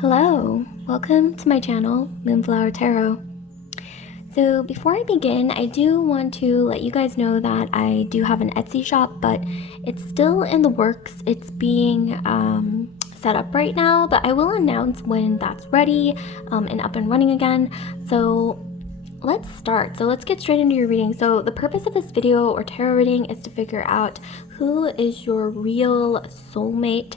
Hello, welcome to my channel, Moonflower Tarot. So before I begin, I do want to let you guys know that I do have an Etsy shop, but it's still in the works. It's being set up right now, but I will announce when that's ready and up and running again. So let's start. So let's get straight into your reading. So the purpose of this video or tarot reading is to figure out who is your real soulmate.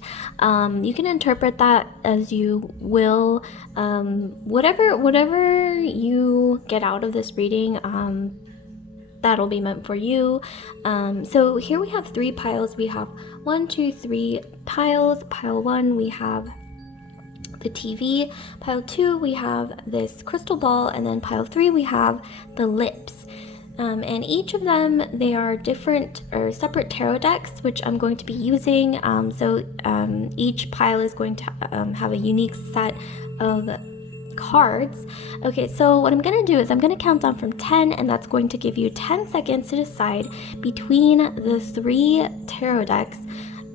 You can interpret that as you will. Whatever you get out of this reading, that'll be meant for you. So here we have 3 piles. We have 1, 2, 3 piles. Pile 1, we have the TV. Pile 2, we have this crystal ball, and then pile 3, we have the lips. And each of them, they are different or separate tarot decks, which I'm going to be using. Each pile is going to have a unique set of cards. Okay, so what I'm going to do is I'm going to count down from 10, and that's going to give you 10 seconds to decide between the 3 tarot decks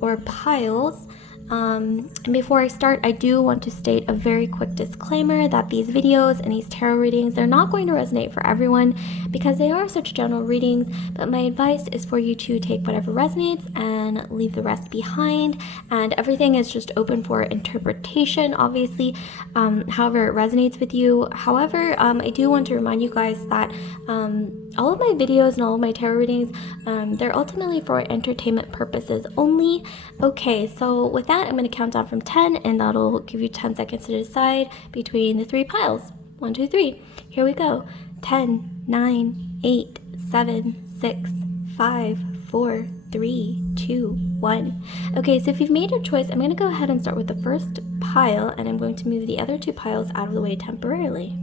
or piles. And before I start, I do want to state a very quick disclaimer that these videos and these tarot readings, they're not going to resonate for everyone because they are such general readings, but my advice is for you to take whatever resonates and leave the rest behind, and everything is just open for interpretation, obviously, however it resonates with you. However, I do want to remind you guys that all of my videos and all of my tarot readings, they're ultimately for entertainment purposes only. Okay, so with that, I'm going to count down from 10, and that'll give you 10 seconds to decide between the 3 piles. 1, 2, 3. Here we go. 10, 9, 8, 7, 6, 5, 4, 3, 2, 1. Okay, so if you've made your choice, I'm going to go ahead and start with the first pile, and I'm going to move the other 2 piles out of the way temporarily.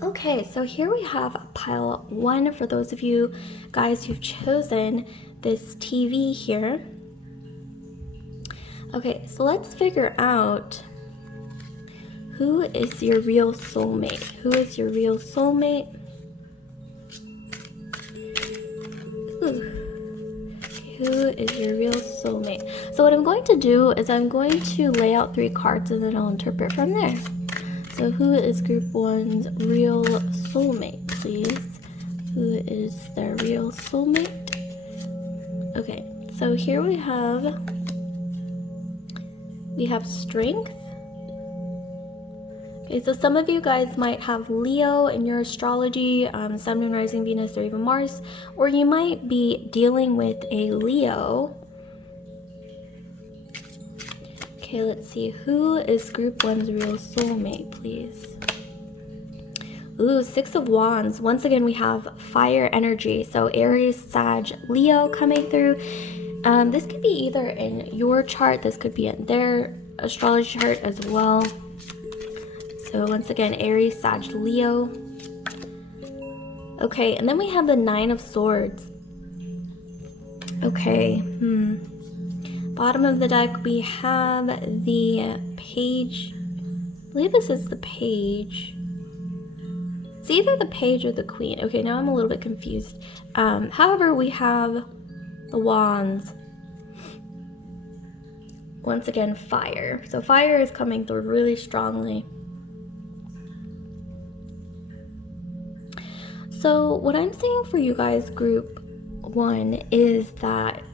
Okay, so here we have pile 1 for those of you guys who've chosen this TV here. Okay, so let's figure out who is your real soulmate. Who is your real soulmate? Who is your real soulmate? So what I'm going to do is I'm going to lay out 3 cards and then I'll interpret from there. So who is group 1's real soulmate, please? Who is their real soulmate? Okay, so here we have strength. Okay, so some of you guys might have Leo in your astrology, Sun, Moon, Rising, Venus, or even Mars, or you might be dealing with a Leo. Okay, let's see. Who is group 1's real soulmate, please? Ooh, 6 of Wands. Once again, we have fire energy. So Aries, Sag, Leo coming through. This could be either in your chart. This could be in their astrology chart as well. So once again, Aries, Sag, Leo. Okay, and then we have the 9 of Swords. Okay, Bottom of the deck, we have the Page. I believe this is the Page. It's either the Page or the Queen. Okay, now I'm a little bit confused. However, we have the Wands. Once again, fire. So fire is coming through really strongly. So what I'm saying for you guys, group 1, is that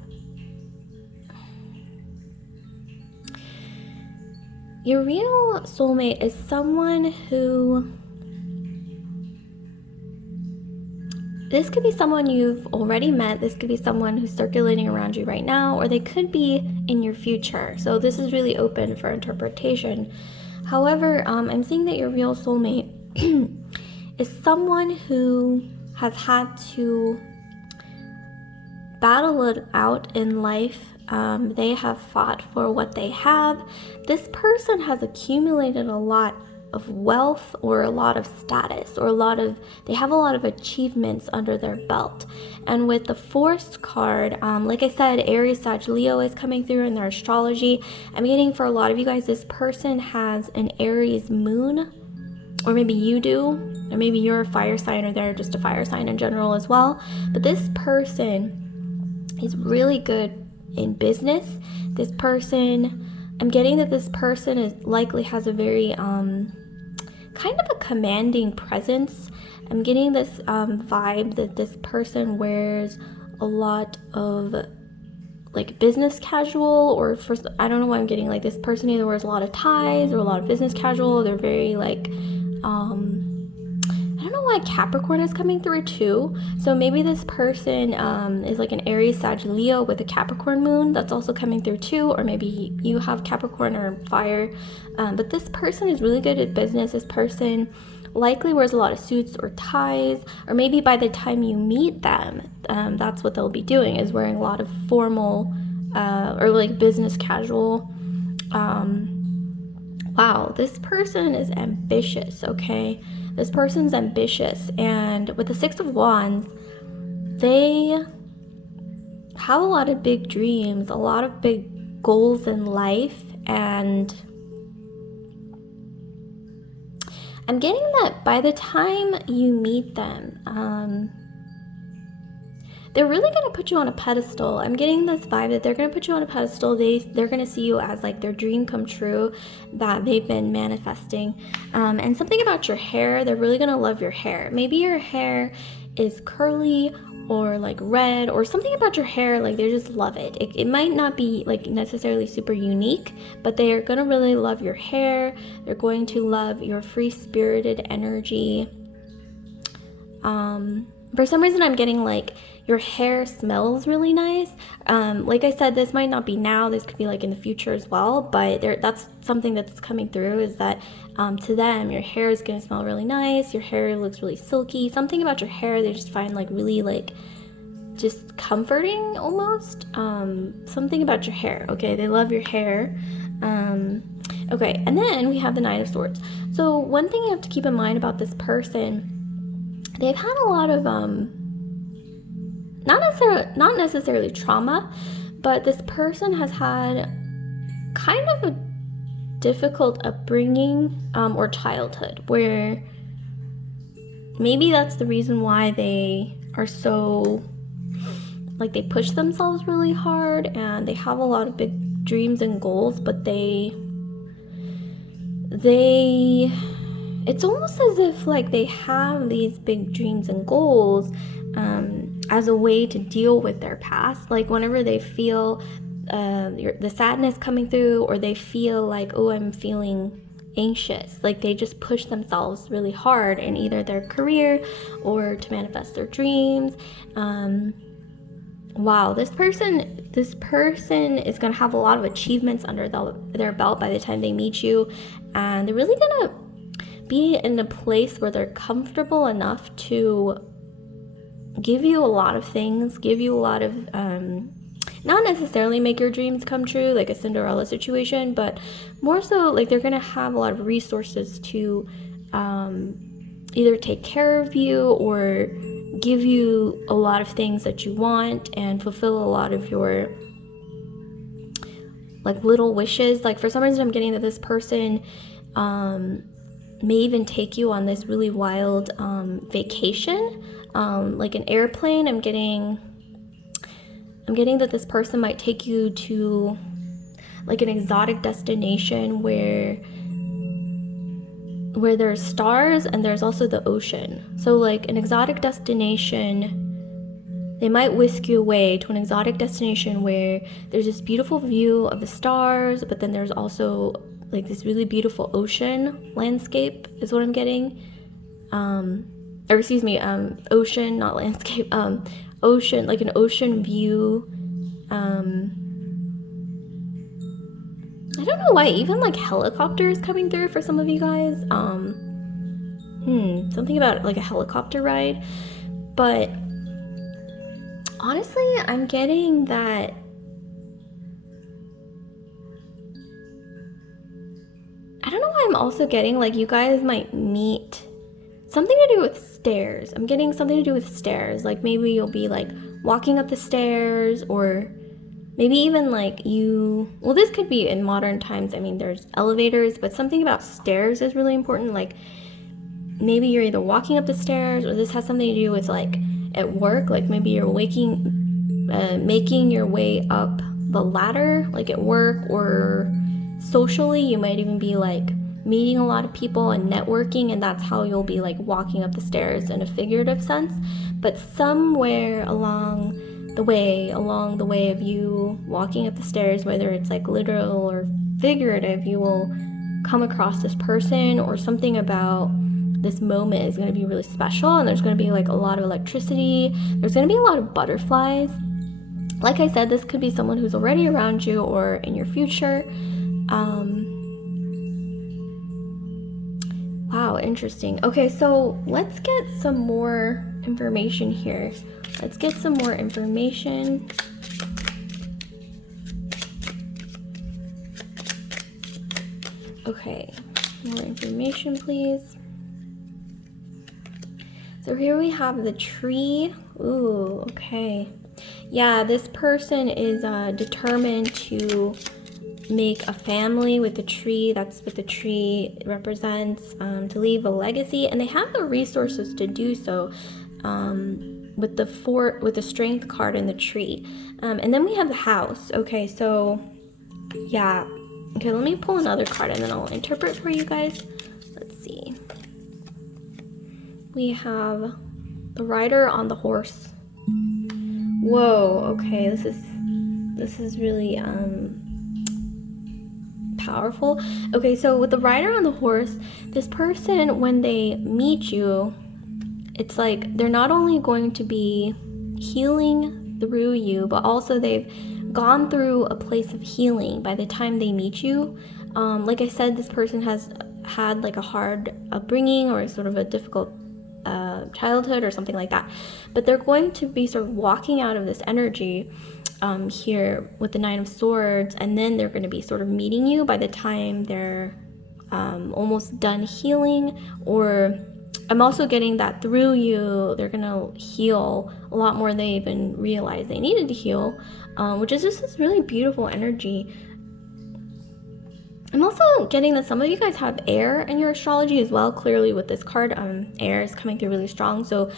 your real soulmate is someone who, this could be someone you've already met, this could be someone who's circulating around you right now, or they could be in your future. So this is really open for interpretation. However, I'm seeing that your real soulmate is someone who has had to battle it out in life. They have fought for what they have. This person has accumulated a lot of wealth or a lot of status or they have a lot of achievements under their belt. And with the Force card, like I said, Aries, Sag, Leo is coming through in their astrology. I'm getting for a lot of you guys, this person has an Aries moon. or maybe you do, or maybe you're a fire sign, or they're just a fire sign in general as well. But this person is really good in business. This person, I'm getting that this person is likely has a very kind of a commanding presence. I'm getting this vibe that this person wears a lot of like business casual, or first, I don't know why I'm getting like this person either wears a lot of ties or a lot of business casual. They're very like I don't know why Capricorn is coming through too. So maybe this person is like an Aries, Sag, Leo with a Capricorn moon. That's also coming through too. Or maybe you have Capricorn or fire. But this person is really good at business. This person likely wears a lot of suits or ties. Or maybe by the time you meet them, that's what they'll be doing, is wearing a lot of formal or like business casual. Wow, this person is ambitious, okay? This person's ambitious, and with the Six of Wands, they have a lot of big dreams, a lot of big goals in life, and I'm getting that by the time you meet them, they're really going to put you on a pedestal. I'm getting this vibe that they're going to put you on a pedestal. They're going to see you as like their dream come true that they've been manifesting. And something about your hair, they're really going to love your hair. Maybe your hair is curly or like red, or something about your hair, like they just love it. It might not be like necessarily super unique, but they are going to really love your hair. They're going to love your free-spirited energy. For some reason, I'm getting like your hair smells really nice. Like I said, this might not be now. This could be like in the future as well. But that's something that's coming through, is that to them, your hair is going to smell really nice. Your hair looks really silky. Something about your hair they just find like really like just comforting almost. Something about your hair. Okay, they love your hair. Okay, and then we have the Nine of Swords. So one thing you have to keep in mind about this person, they've had a lot of not necessarily trauma, but this person has had kind of a difficult upbringing or childhood, where maybe that's the reason why they are so like they push themselves really hard and they have a lot of big dreams and goals, but they it's almost as if like they have these big dreams and goals as a way to deal with their past. Like whenever they feel the sadness coming through, or they feel like, oh, I'm feeling anxious, like they just push themselves really hard in either their career or to manifest their dreams. Wow, this person is going to have a lot of achievements under their belt by the time they meet you, and they're really going to be in a place where they're comfortable enough to give you a lot of things, give you a lot of not necessarily make your dreams come true like a Cinderella situation, but more so like they're gonna have a lot of resources to either take care of you or give you a lot of things that you want and fulfill a lot of your like little wishes. Like for some reason I'm getting that this person may even take you on this really wild vacation, like an airplane. I'm getting that this person might take you to like an exotic destination where there's stars and there's also the ocean. So like an exotic destination, they might whisk you away to an exotic destination where there's this beautiful view of the stars, but then there's also like this really beautiful ocean landscape is what I'm getting. Or excuse me, ocean, not landscape, ocean, like an ocean view. I don't know why, even like helicopters coming through for some of you guys. Something about like a helicopter ride. But honestly, I'm getting that I don't know why I'm also getting like you guys might meet something to do with stairs. I'm getting something to do with stairs. Like maybe you'll be like walking up the stairs, or maybe even like well, this could be in modern times. I mean, there's elevators, but something about stairs is really important. Like maybe you're either walking up the stairs, or this has something to do with like at work, like maybe you're making your way up the ladder, like at work, or socially you might even be like meeting a lot of people and networking, and that's how you'll be like walking up the stairs in a figurative sense. But somewhere along the way of you walking up the stairs, whether it's like literal or figurative, you will come across this person, or something about this moment is going to be really special, and there's going to be like a lot of electricity, there's going to be a lot of butterflies. Like I said, this could be someone who's already around you or in your future. Wow, interesting. Okay, so let's get some more information here. Let's get some more information. Okay, more information, please. So here we have the tree. Ooh, okay. Yeah, this person is determined to make a family with the tree. That's what the tree represents, to leave a legacy, and they have the resources to do so, with the strength card in the tree. And then we have the house. Okay, so yeah. Okay, let me pull another card and then I'll interpret for you guys. Let's see. We have the rider on the horse. Whoa, okay, this is really powerful. Okay, so with the rider on the horse, this person, when they meet you, it's like they're not only going to be healing through you, but also they've gone through a place of healing by the time they meet you. Like I said, this person has had like a hard upbringing or sort of a difficult childhood or something like that, but they're going to be sort of walking out of this energy here with the Nine of Swords, and then they're going to be sort of meeting you by the time they're almost done healing. Or I'm also getting that through you, they're going to heal a lot more than they even realized they needed to heal, which is just this really beautiful energy. I'm also getting that some of you guys have air in your astrology as well. Clearly with this card, air is coming through really strong. So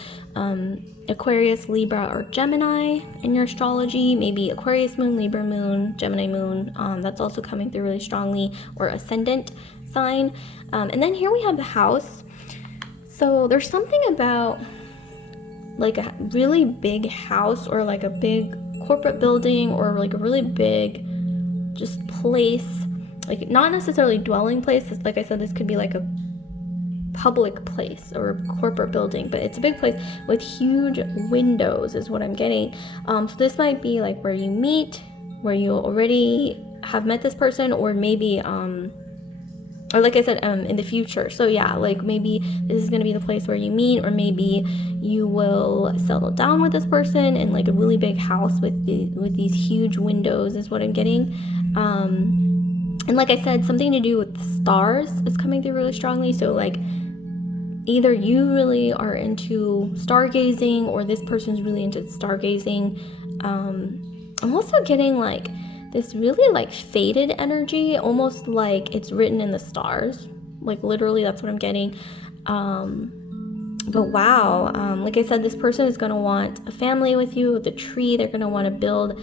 Aquarius, Libra, or Gemini in your astrology. Maybe Aquarius moon, Libra moon, Gemini moon. That's also coming through really strongly, or ascendant sign. And then here we have the house. So there's something about like a really big house, or like a big corporate building, or like a really big just place. Like not necessarily dwelling place. Like I said, this could be like a public place or a corporate building, but it's a big place with huge windows is what I'm getting. So this might be like where you meet, where you already have met this person, or maybe or like I said, in the future. So yeah, like maybe this is going to be the place where you meet, or maybe you will settle down with this person in like a really big house with these huge windows is what I'm getting. And like I said, something to do with the stars is coming through really strongly. So like either you really are into stargazing, or this person's really into stargazing. I'm also getting like this really like faded energy, almost like it's written in the stars. Like literally that's what I'm getting. But wow, like I said, this person is going to want a family with you, with the tree. They're going to want to build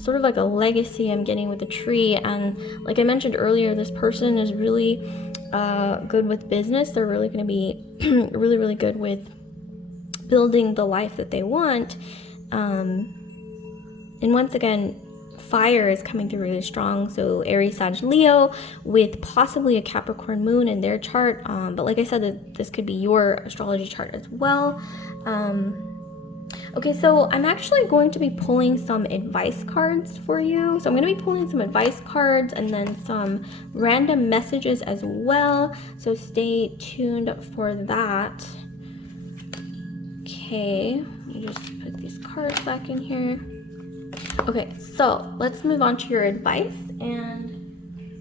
sort of like a legacy I'm getting with the tree. And like I mentioned earlier, this person is really good with business. They're really going to be really, really good with building the life that they want. And once again, fire is coming through really strong. So Aries, Sag, Leo, with possibly a Capricorn moon in their chart. But like I said, this could be your astrology chart as well. Okay, so I'm actually going to be pulling some advice cards for you. So I'm going to be pulling some advice cards and then some random messages as well. So stay tuned for that. Okay, let me just put these cards back in here. Okay, so let's move on to your advice and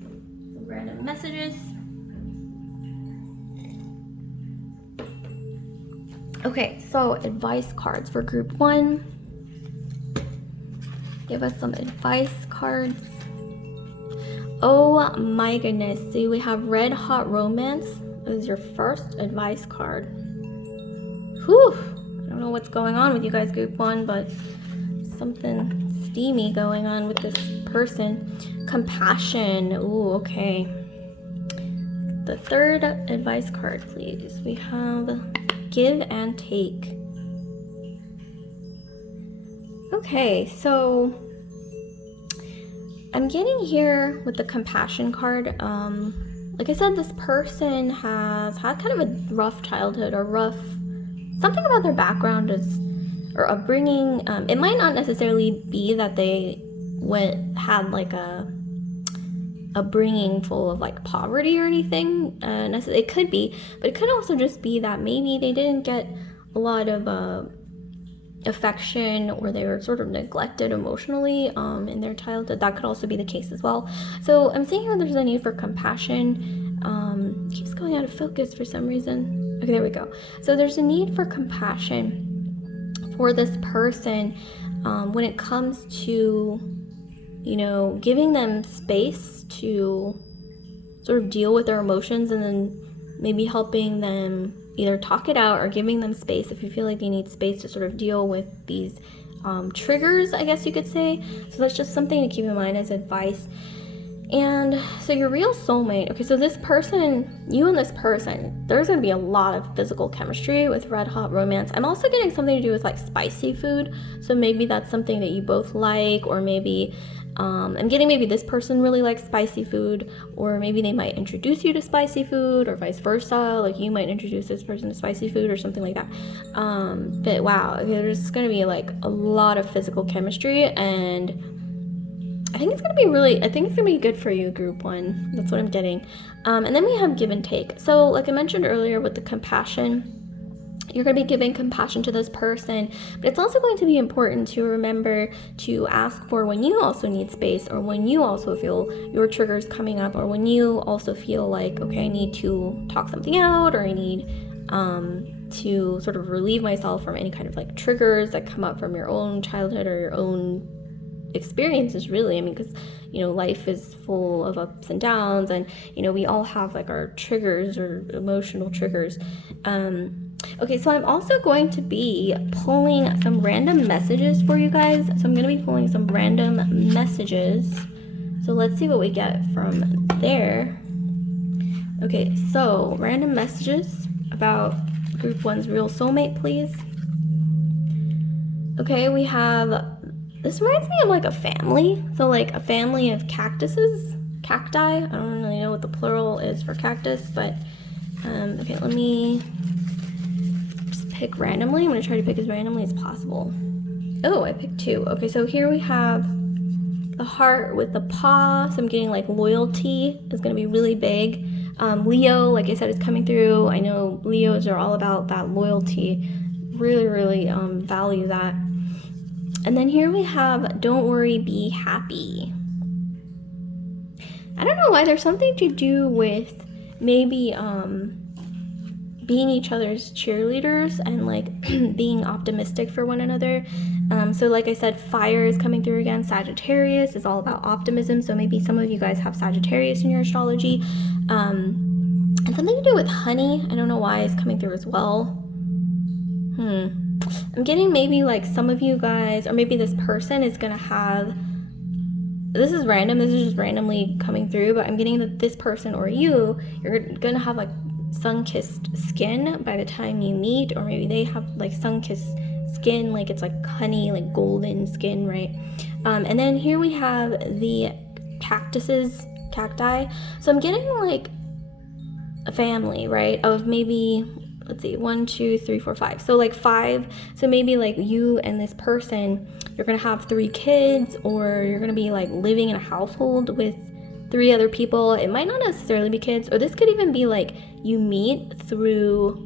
some random messages. Okay, so advice cards for group 1. Give us some advice cards. Oh my goodness. So we have red hot romance. is your first advice card. Whew, I don't know what's going on with you guys, group 1, but something steamy going on with this person. Compassion. Ooh, okay. The third advice card, please. We have give and take. Okay, so I'm getting here with the compassion card. Like I said, this person has had kind of a rough childhood or something about their background or upbringing. It might not necessarily be that they had like a upbringing full of like poverty or anything. It could be, but it could also just be that maybe they didn't get a lot of affection, or they were sort of neglected emotionally in their childhood. That could also be the case as well. So I'm seeing here there's a need for compassion. Keeps going out of focus for some reason. Okay, there we go. So there's a need for compassion for this person when it comes to, giving them space to sort of deal with their emotions, and then maybe helping them either talk it out or giving them space if you feel like they need space to sort of deal with these triggers, I guess you could say. So that's just something to keep in mind as advice. And so your real soulmate, okay, so this person, you and this person, there's going to be a lot of physical chemistry with red hot romance. I'm also getting something to do with like spicy food, so maybe that's something that you both like, or maybe I'm getting maybe this person really likes spicy food, or maybe they might introduce you to spicy food, or vice versa, like you might introduce this person to spicy food or something like that. But wow, there's going to be like a lot of physical chemistry, and I think it's going to be good for you, group 1. That's what I'm getting. And then we have give and take. So like I mentioned earlier with the compassion, you're going to be giving compassion to this person, but it's also going to be important to remember to ask for when you also need space, or when you also feel your triggers coming up, or when you also feel like, okay, I need to talk something out, or I need to sort of relieve myself from any kind of like triggers that come up from your own childhood or your own experiences, really. I mean, because life is full of ups and downs, and we all have like our triggers or emotional triggers. Okay, so I'm also going to be pulling some random messages for you guys. So I'm going to be pulling some random messages. So let's see what we get from there. Okay, so random messages about group 1's real soulmate, please. Okay, we have, this reminds me of like a family. So like a family of cacti. I don't really know what the plural is for cactus, but okay, let me just pick randomly. I'm going to try to pick as randomly as possible. Oh, I picked 2. Okay, so here we have the heart with the paw. So I'm getting like loyalty is going to be really big. Leo, like I said, is coming through. I know Leos are all about that loyalty. Really, really value that. And then here we have don't worry, be happy. I don't know why, there's something to do with maybe being each other's cheerleaders and like being optimistic for one another. So like I said, fire is coming through again. Sagittarius is all about optimism. So maybe some of you guys have Sagittarius in your astrology. And something to do with honey. I don't know why it's coming through as well. I'm getting maybe like some of you guys, or maybe this person is going to have, this is random, this is just randomly coming through, but I'm getting that this person or you're going to have like sun-kissed skin by the time you meet, or maybe they have like sun-kissed skin, like it's like honey, like golden skin, right? And then here we have the cacti. So I'm getting like a family, right, of maybe, let's see, 1, 2, 3, 4, 5. So like 5. So maybe like you and this person, you're gonna have 3 kids, or you're gonna be like living in a household with 3 other people. It might not necessarily be kids, or this could even be like you meet through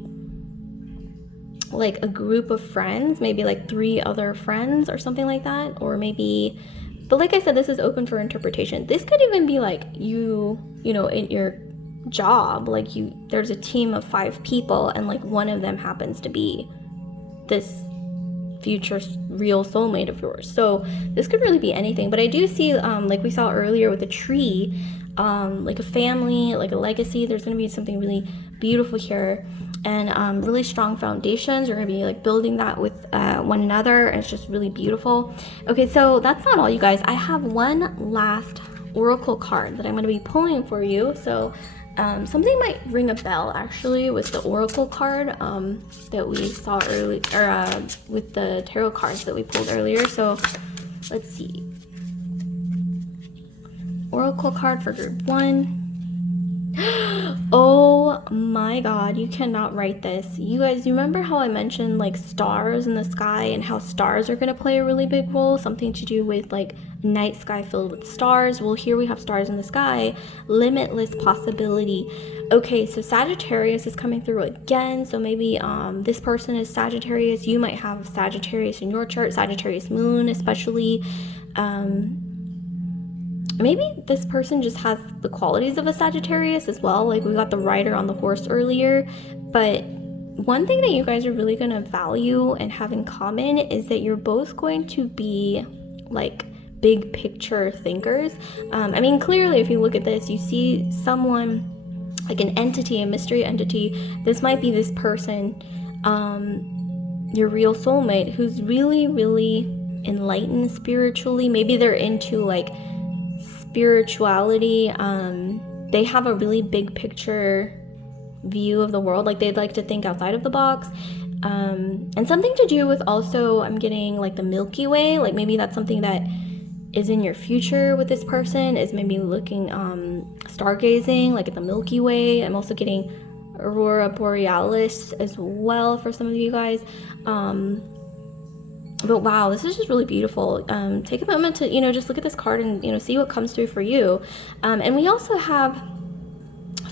like a group of friends, maybe like 3 other friends or something like that, or maybe, but like I said, this is open for interpretation. This could even be like you know, in your job, like there's a team of 5 people, and like one of them happens to be this future real soulmate of yours. So this could really be anything, but I do see like we saw earlier with the tree, like a family, like a legacy. There's going to be something really beautiful here, and really strong foundations. You're gonna be like building that with one another, and it's just really beautiful. Okay, so that's not all, you guys. I have one last oracle card that I'm going to be pulling for you. So something might ring a bell actually with the oracle card that we saw earlier, or with the tarot cards that we pulled earlier. So let's see. Oracle card for group 1. Oh my god, you cannot write this. You guys, you remember how I mentioned like stars in the sky and how stars are going to play a really big role? Something to do with like night sky filled with stars. Well, here we have stars in the sky, limitless possibility. Okay, so Sagittarius is coming through again. So maybe this person is Sagittarius. You might have Sagittarius in your chart, Sagittarius moon especially. Maybe this person just has the qualities of a Sagittarius as well. Like we got the rider on the horse earlier. But one thing that you guys are really going to value and have in common is that you're both going to be like big picture thinkers. I mean, clearly, if you look at this, you see someone like an entity, a mystery entity. This might be this person, your real soulmate, who's really, really enlightened spiritually. Maybe they're into like spirituality. They have a really big picture view of the world. Like they'd like to think outside of the box. And something to do with also, I'm getting like the Milky Way. Like maybe that's something that is in your future with this person, is maybe looking stargazing like at the Milky Way. I'm also getting Aurora Borealis as well for some of you guys. But wow, this is just really beautiful. Take a moment to, just look at this card and, see what comes through for you. And we also have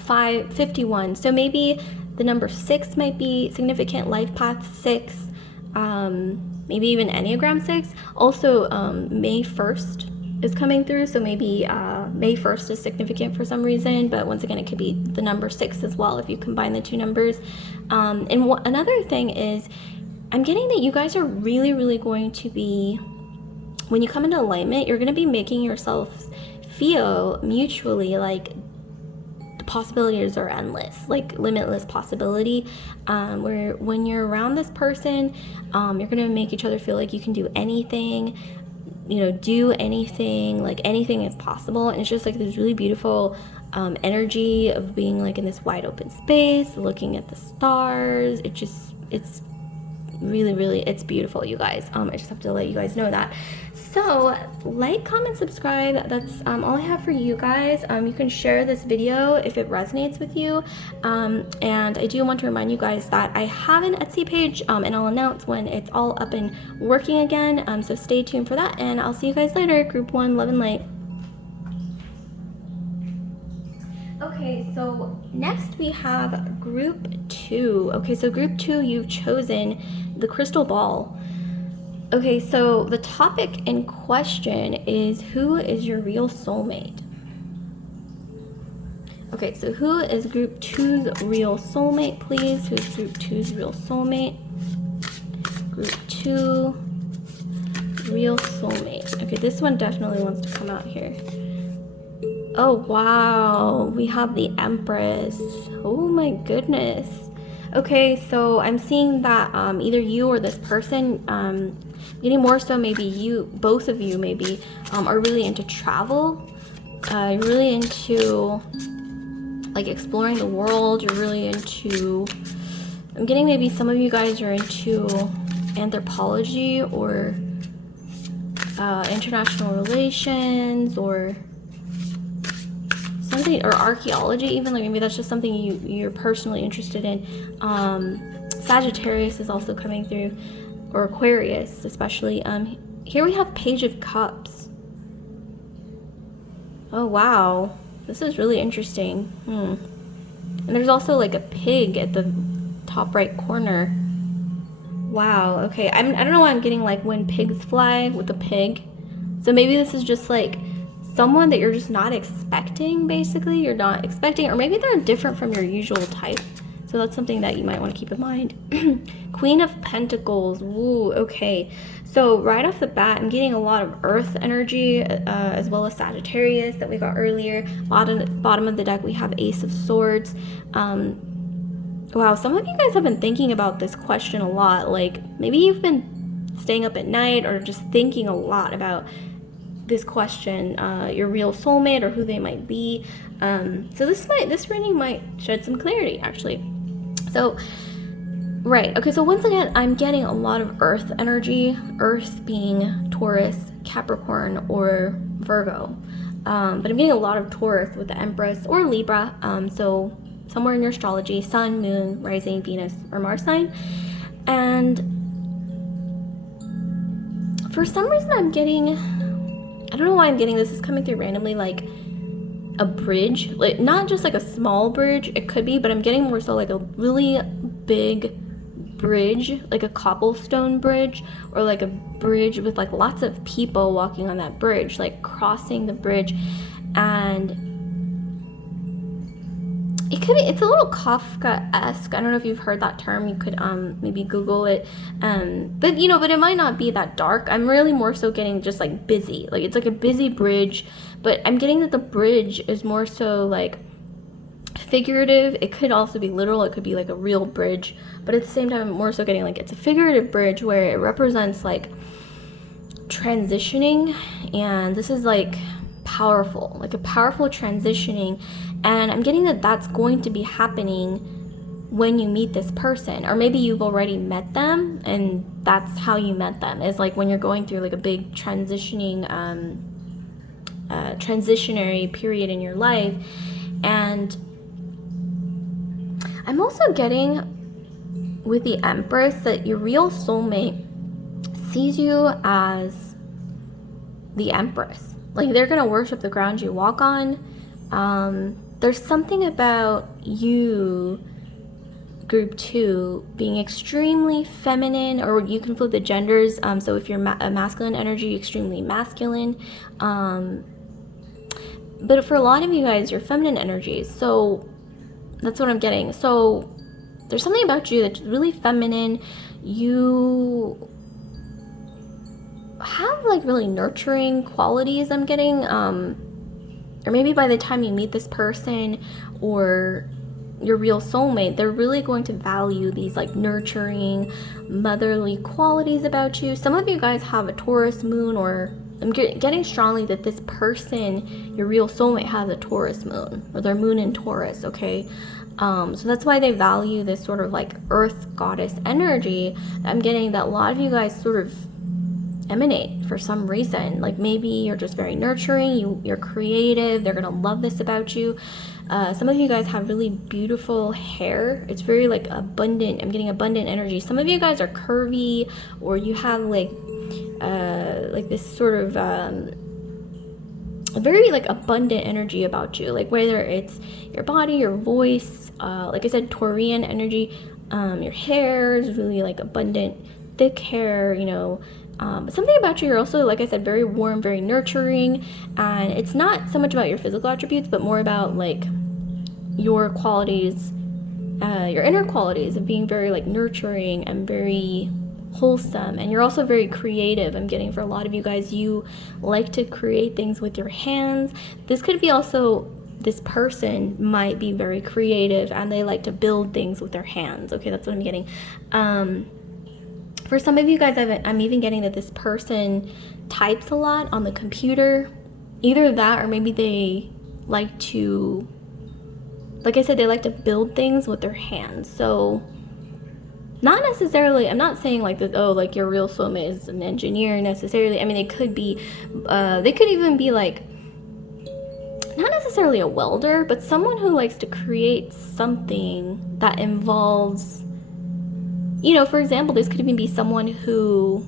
551. So maybe the number 6 might be significant, life path 6, maybe even Enneagram 6. Also, May 1st is coming through. So maybe May 1st is significant for some reason. But once again, it could be the number 6 as well if you combine the two numbers. And another thing is, I'm getting that you guys are really, really going to be, when you come into alignment, you're going to be making yourselves feel mutually like the possibilities are endless, like limitless possibility, where when you're around this person, you're going to make each other feel like you can do anything, do anything, like anything is possible. And it's just like this really beautiful energy of being like in this wide open space, looking at the stars. It's really, really, it's beautiful, you guys. I just have to let you guys know that. So like, comment, subscribe. That's all I have for you guys. You can share this video if it resonates with you, and I do want to remind you guys that I have an Etsy page, and I'll announce when it's all up and working again, so stay tuned for that, and I'll see you guys later. Group 1, love and light. Okay, so next we have group 2. Okay, so group 2, you've chosen the crystal ball. Okay, so the topic in question is, who is your real soulmate? Okay, so who is group 2's real soulmate, please? Who's group 2's real soulmate? Group 2, real soulmate. Okay, this one definitely wants to come out here. Oh wow, we have the Empress. Oh my goodness. Okay, so I'm seeing that either you or this person, getting more so maybe both of you maybe, are really into travel. You're really into like exploring the world. You're really into, I'm getting maybe some of you guys are into anthropology or international relations, or something, or archaeology even. Like maybe that's just something you're personally interested in. Sagittarius is also coming through, or Aquarius especially. Here we have Page of Cups. Oh wow, this is really interesting. And there's also like a pig at the top right corner. Wow, okay, I don't know why I'm getting like when pigs fly with the pig. So maybe this is just like someone that you're just not expecting, basically. You're not expecting, or maybe they're different from your usual type. So that's something that you might want to keep in mind. Queen of Pentacles. Woo, okay. So right off the bat, I'm getting a lot of earth energy, as well as Sagittarius that we got earlier. Bottom of the deck, we have Ace of Swords. Wow, some of you guys have been thinking about this question a lot. Like, maybe you've been staying up at night or just thinking a lot about this question, your real soulmate or who they might be. So this reading might shed some clarity, actually. So, right, okay, so once again, I'm getting a lot of earth energy, earth being Taurus, Capricorn, or Virgo. But I'm getting a lot of Taurus with the Empress or Libra, so somewhere in your astrology, Sun, Moon, Rising, Venus, or Mars sign. And for some reason I'm getting, I don't know why I'm getting this, it's coming through randomly, like a bridge, like not just like a small bridge, it could be, but I'm getting more so like a really big bridge, like a cobblestone bridge, or like a bridge with like lots of people walking on that bridge, like crossing the bridge. And it could be, it's a little Kafka-esque. I don't know if you've heard that term. You could maybe Google it. But it might not be that dark. I'm really more so getting just like busy. Like it's like a busy bridge, but I'm getting that the bridge is more so like figurative. It could also be literal. It could be like a real bridge, but at the same time, I'm more so getting like it's a figurative bridge where it represents like transitioning, and this is like powerful, like a powerful transitioning. And I'm getting that that's going to be happening when you meet this person, or maybe you've already met them and that's how you met them, is like when you're going through like a big transitionary period in your life. And I'm also getting with the Empress that your real soulmate sees you as the Empress. Like they're gonna worship the ground you walk on. There's something about you, group 2, being extremely feminine, or you can flip the genders. So if you're a masculine energy, extremely masculine. But for a lot of you guys, you're feminine energies. So that's what I'm getting. So there's something about you that's really feminine. You have like really nurturing qualities, I'm getting. Or maybe by the time you meet this person or your real soulmate, they're really going to value these like nurturing, motherly qualities about you. Some of you guys have a Taurus moon, or I'm getting strongly that this person, your real soulmate, has a Taurus moon, or their moon in Taurus, okay? So that's why they value this sort of like earth goddess energy. I'm getting that a lot of you guys sort of emanate for some reason. Like maybe you're just very nurturing, you're creative, they're gonna love this about you. Some of you guys have really beautiful hair. It's very like abundant. I'm getting abundant energy. Some of you guys are curvy, or you have like this sort of a very like abundant energy about you. Like whether it's your body, your voice, like I said, Taurian energy. Your hair is really like abundant, thick hair, but something about you, you're also, like I said, very warm, very nurturing. And it's not so much about your physical attributes, but more about like your qualities, your inner qualities of being very like nurturing and very wholesome. And you're also very creative. I'm getting for a lot of you guys, you like to create things with your hands. This could be also, this person might be very creative and they like to build things with their hands. Okay, that's what I'm getting. For some of you guys, I'm even getting that this person types a lot on the computer. Either that, or maybe they like to, like I said, they like to build things with their hands. So not necessarily, I'm not saying like that, oh, like your real soulmate is an engineer necessarily. I mean, they could be, they could even be like, not necessarily a welder, but someone who likes to create something that involves, for example, this could even be someone who,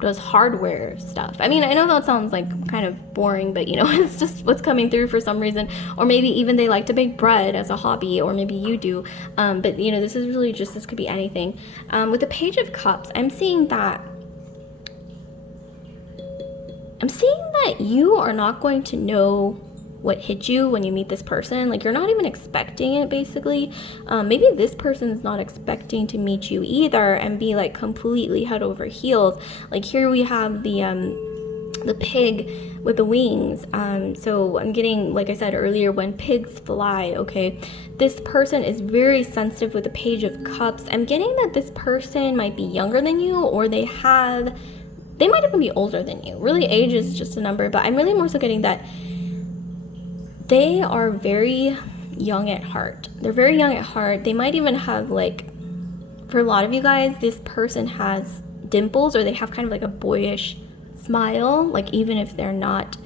does hardware stuff. I mean, I know that sounds like kind of boring, but it's just what's coming through for some reason. Or maybe even they like to bake bread as a hobby, or maybe you do. But this is really just, this could be anything. With the Page of Cups, I'm seeing that you are not going to know what hit you when you meet this person. Like you're not even expecting it, basically. Maybe this person's not expecting to meet you either and be like completely head over heels. Like here we have the the pig with the wings. So I'm getting, like I said earlier, when pigs fly, okay, this person is very sensitive with the Page of Cups. I'm getting that this person might be younger than you, or they might even be older than you. Really, age is just a number, but I'm really more so getting that they are very young at heart. They're very young at heart. They might even have, like, for a lot of you guys, this person has dimples, or they have kind of like a boyish smile, like even if they're not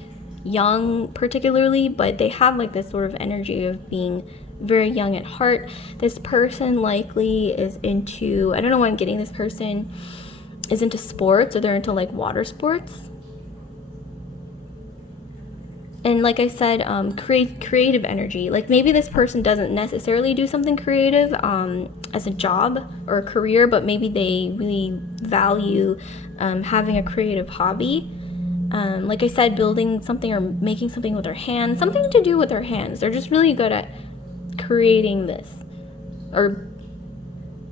young particularly, but they have like this sort of energy of being very young at heart. This person likely is into, I don't know why I'm getting this person is into sports, or they're into like water sports. And like I said, creative energy. Like maybe this person doesn't necessarily do something creative as a job or a career, but maybe they really value having a creative hobby. Like I said, building something or making something with their hands, something to do with their hands. They're just really good at creating this, or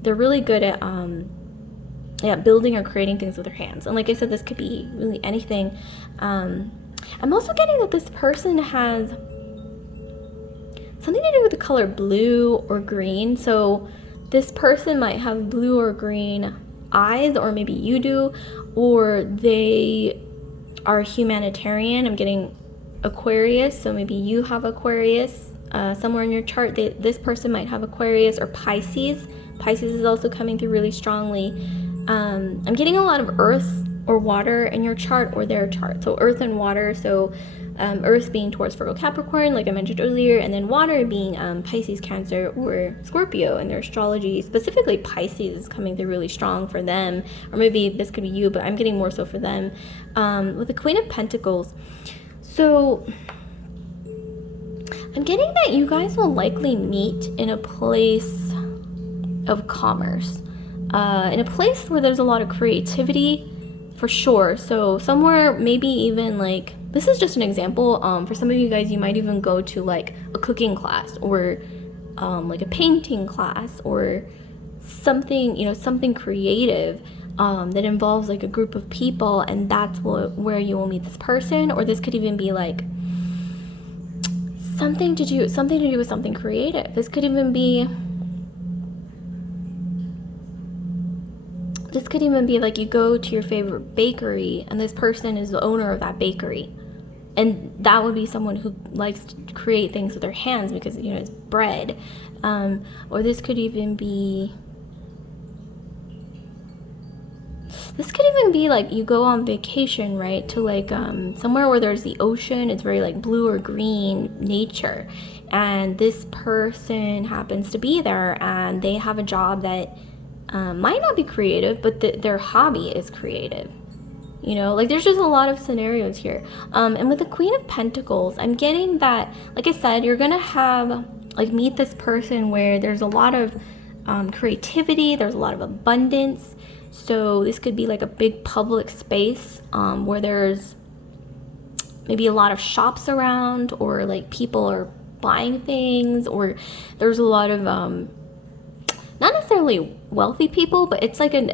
they're really good at building or creating things with their hands. And like I said, this could be really anything. I'm also getting that this person has something to do with the color blue or green. So this person might have blue or green eyes, or maybe you do, or they are humanitarian. I'm getting Aquarius, so maybe you have Aquarius somewhere in your chart. This person might have Aquarius or Pisces. Pisces is also coming through really strongly. I'm getting a lot of earth or water in your chart or their chart. So earth and water. So earth being towards Virgo, Capricorn, like I mentioned earlier, and then water being Pisces, Cancer, or Scorpio in their astrology. Specifically, Pisces is coming through really strong for them, or maybe this could be you, but I'm getting more so for them. With the Queen of Pentacles. So I'm getting that you guys will likely meet in a place of commerce, in a place where there's a lot of creativity, for sure. So somewhere, maybe even like, this is just an example, for some of you guys, you might even go to like a cooking class, or like a painting class, or something, you know, something creative that involves like a group of people, and that's where you will meet this person. Or this could even be like something to do with something creative. This could even be like you go to your favorite bakery, and this person is the owner of that bakery, and that would be someone who likes to create things with their hands, because, you know, it's bread. Or this could even be like you go on vacation, right, to like somewhere where there's the ocean. It's very like blue or green nature, and this person happens to be there, and they have a job that might not be creative, but their hobby is creative. You know, like there's just a lot of scenarios here. And with the Queen of Pentacles, I'm getting that, like I said, you're gonna have like meet this person where there's a lot of creativity, there's a lot of abundance. So this could be like a big public space where there's maybe a lot of shops around, or like people are buying things, or there's a lot of not necessarily wealthy people, but it's like an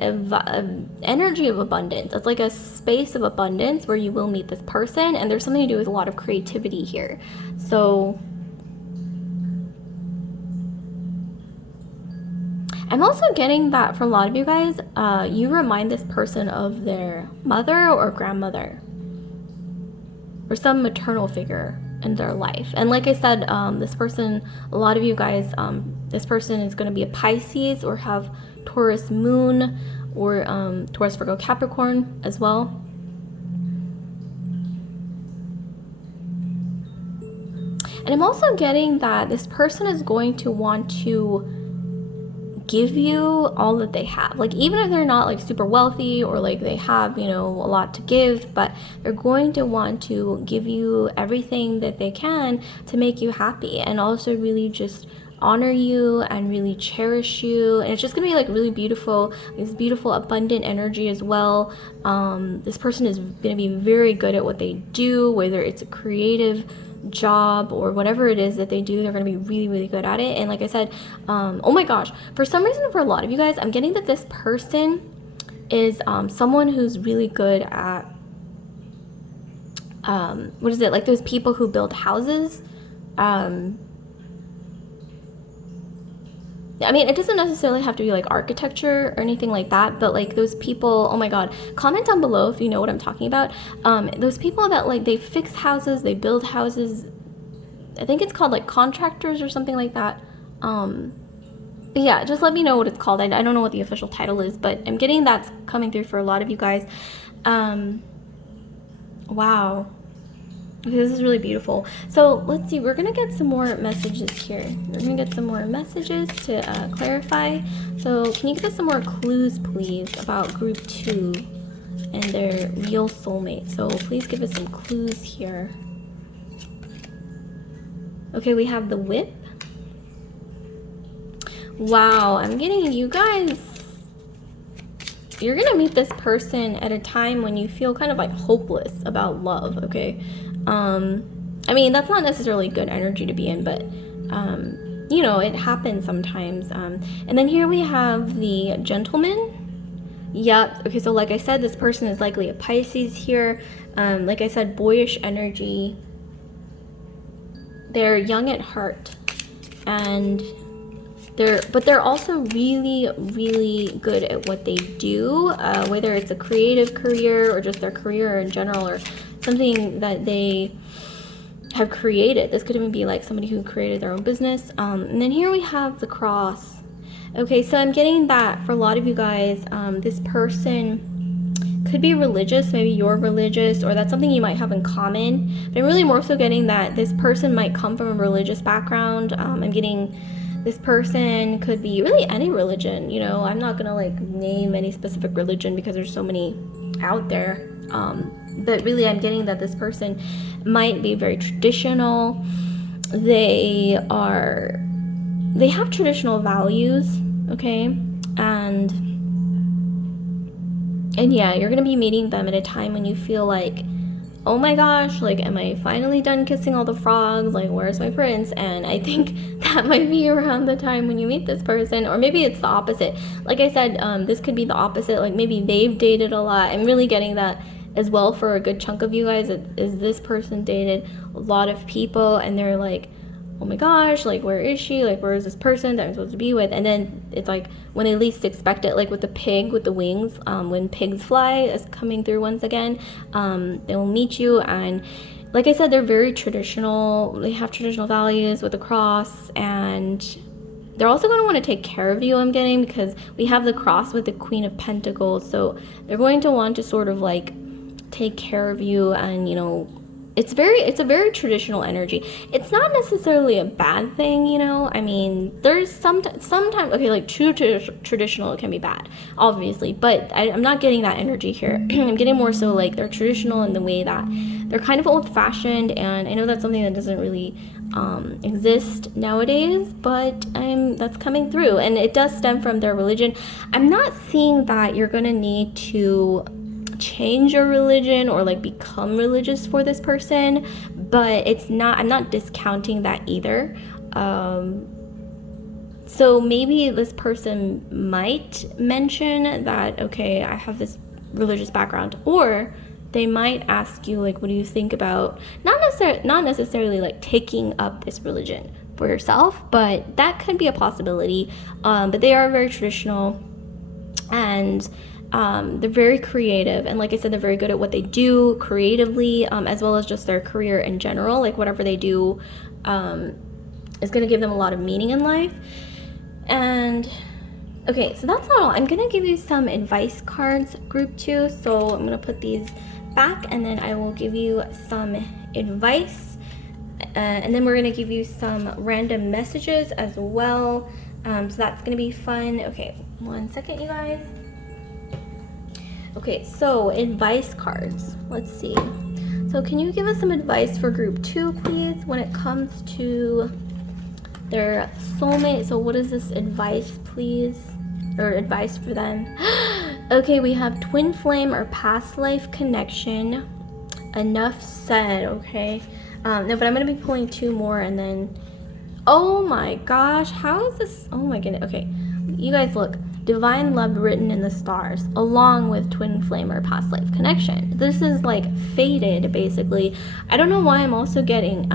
energy of abundance. It's like a space of abundance where you will meet this person, and there's something to do with a lot of creativity here. So I'm also getting that for a lot of you guys, you remind this person of their mother or grandmother, or some maternal figure in their life. And like I said, this person, a lot of you guys, this person is going to be a Pisces, or have Taurus moon, or Taurus, Virgo, Capricorn as well. And I'm also getting that this person is going to want to give you all that they have. Like even if they're not like super wealthy, or like they have, you know, a lot to give, but they're going to want to give you everything that they can to make you happy, and also really just honor you and really cherish you. And it's just gonna be like really beautiful, this beautiful abundant energy as well. This person is gonna be very good at what they do, whether it's a creative job or whatever it is that they do. They're going to be really, really good at it. And like I said, oh my gosh, for some reason, for a lot of you guys, I'm getting that this person is someone who's really good at what is it, like those people who build houses. I mean, it doesn't necessarily have to be like architecture or anything like that, but like those people, oh my god, comment down below if you know what I'm talking about. Those people that like, they fix houses, they build houses, I think it's called like contractors or something like that. But yeah, just let me know what it's called. I don't know what the official title is, but I'm getting that's coming through for a lot of you guys. Wow. Okay, this is really beautiful. So let's see, we're gonna get some more messages here. We're gonna get some more messages to clarify. So can you give us some more clues, please, about group 2 and their real soulmate? So please give us some clues here. Okay, we have the whip. Wow, I'm getting, you guys, you're gonna meet this person at a time when you feel kind of like hopeless about love, okay? I mean, that's not necessarily good energy to be in, but, you know, it happens sometimes. And then here we have the gentleman. Yep. Okay, so like I said, this person is likely a Pisces here. Like I said, boyish energy. They're young at heart, and they're also really, really good at what they do, whether it's a creative career or just their career in general, or something that they have created. This could even be like somebody who created their own business. And then here we have the cross. Okay, so I'm getting that for a lot of you guys, this person could be religious. Maybe you're religious, or that's something you might have in common. But I'm really more so getting that this person might come from a religious background. I'm getting this person could be really any religion, you know. I'm not gonna like name any specific religion because there's so many out there. But really I'm getting that this person might be very traditional. They have traditional values, okay? And yeah, you're gonna be meeting them at a time when you feel like, oh my gosh, like, am I finally done kissing all the frogs? Like, where's my prince? And I think that might be around the time when you meet this person, or maybe it's the opposite. Like I said, this could be the opposite. Like maybe they've dated a lot. I'm really getting that as well for a good chunk of you guys. Is this person dated a lot of people, and they're like, oh my gosh, like, where is she? Like, where is this person that I'm supposed to be with? And then it's like when they least expect it, like with the pig with the wings, when pigs fly is coming through once again, they will meet you. And like I said, they're very traditional. They have traditional values with the cross, and they're also going to want to take care of you, I'm getting, because we have the cross with the Queen of Pentacles. So they're going to want to sort of like take care of you, and you know, it's a very traditional energy. It's not necessarily a bad thing, you know. I mean, there's sometimes, okay, like true traditional can be bad, obviously, but I'm not getting that energy here. I'm getting more so like they're traditional in the way that they're kind of old-fashioned, and I know that's something that doesn't really exist nowadays, but that's coming through, and it does stem from their religion. I'm not seeing that you're gonna need to change your religion or like become religious for this person, but I'm not discounting that either. So maybe this person might mention that, okay, I have this religious background, or they might ask you like, what do you think about not necessarily like taking up this religion for yourself, but that could be a possibility. But they are very traditional, and they're very creative, and like I said, they're very good at what they do creatively, as well as just their career in general. Like whatever they do is going to give them a lot of meaning in life. And okay, so that's not all. I'm going to give you some advice cards, group 2. So I'm going to put these back, and then I will give you some advice, and then we're going to give you some random messages as well. So that's going to be fun. Okay, one second, you guys. Okay, so advice cards. Let's see. So can you give us some advice for group 2, please, when it comes to their soulmate? So what is this advice, please? Or advice for them? Okay, we have twin flame or past life connection. Enough said, okay? No, but I'm going to be pulling 2 more, and then... Oh my gosh, how is this? Oh my goodness. Okay, you guys look. divine love written in the stars, along with twin flame or past life connection. This is like fated, basically. I don't know why I'm also getting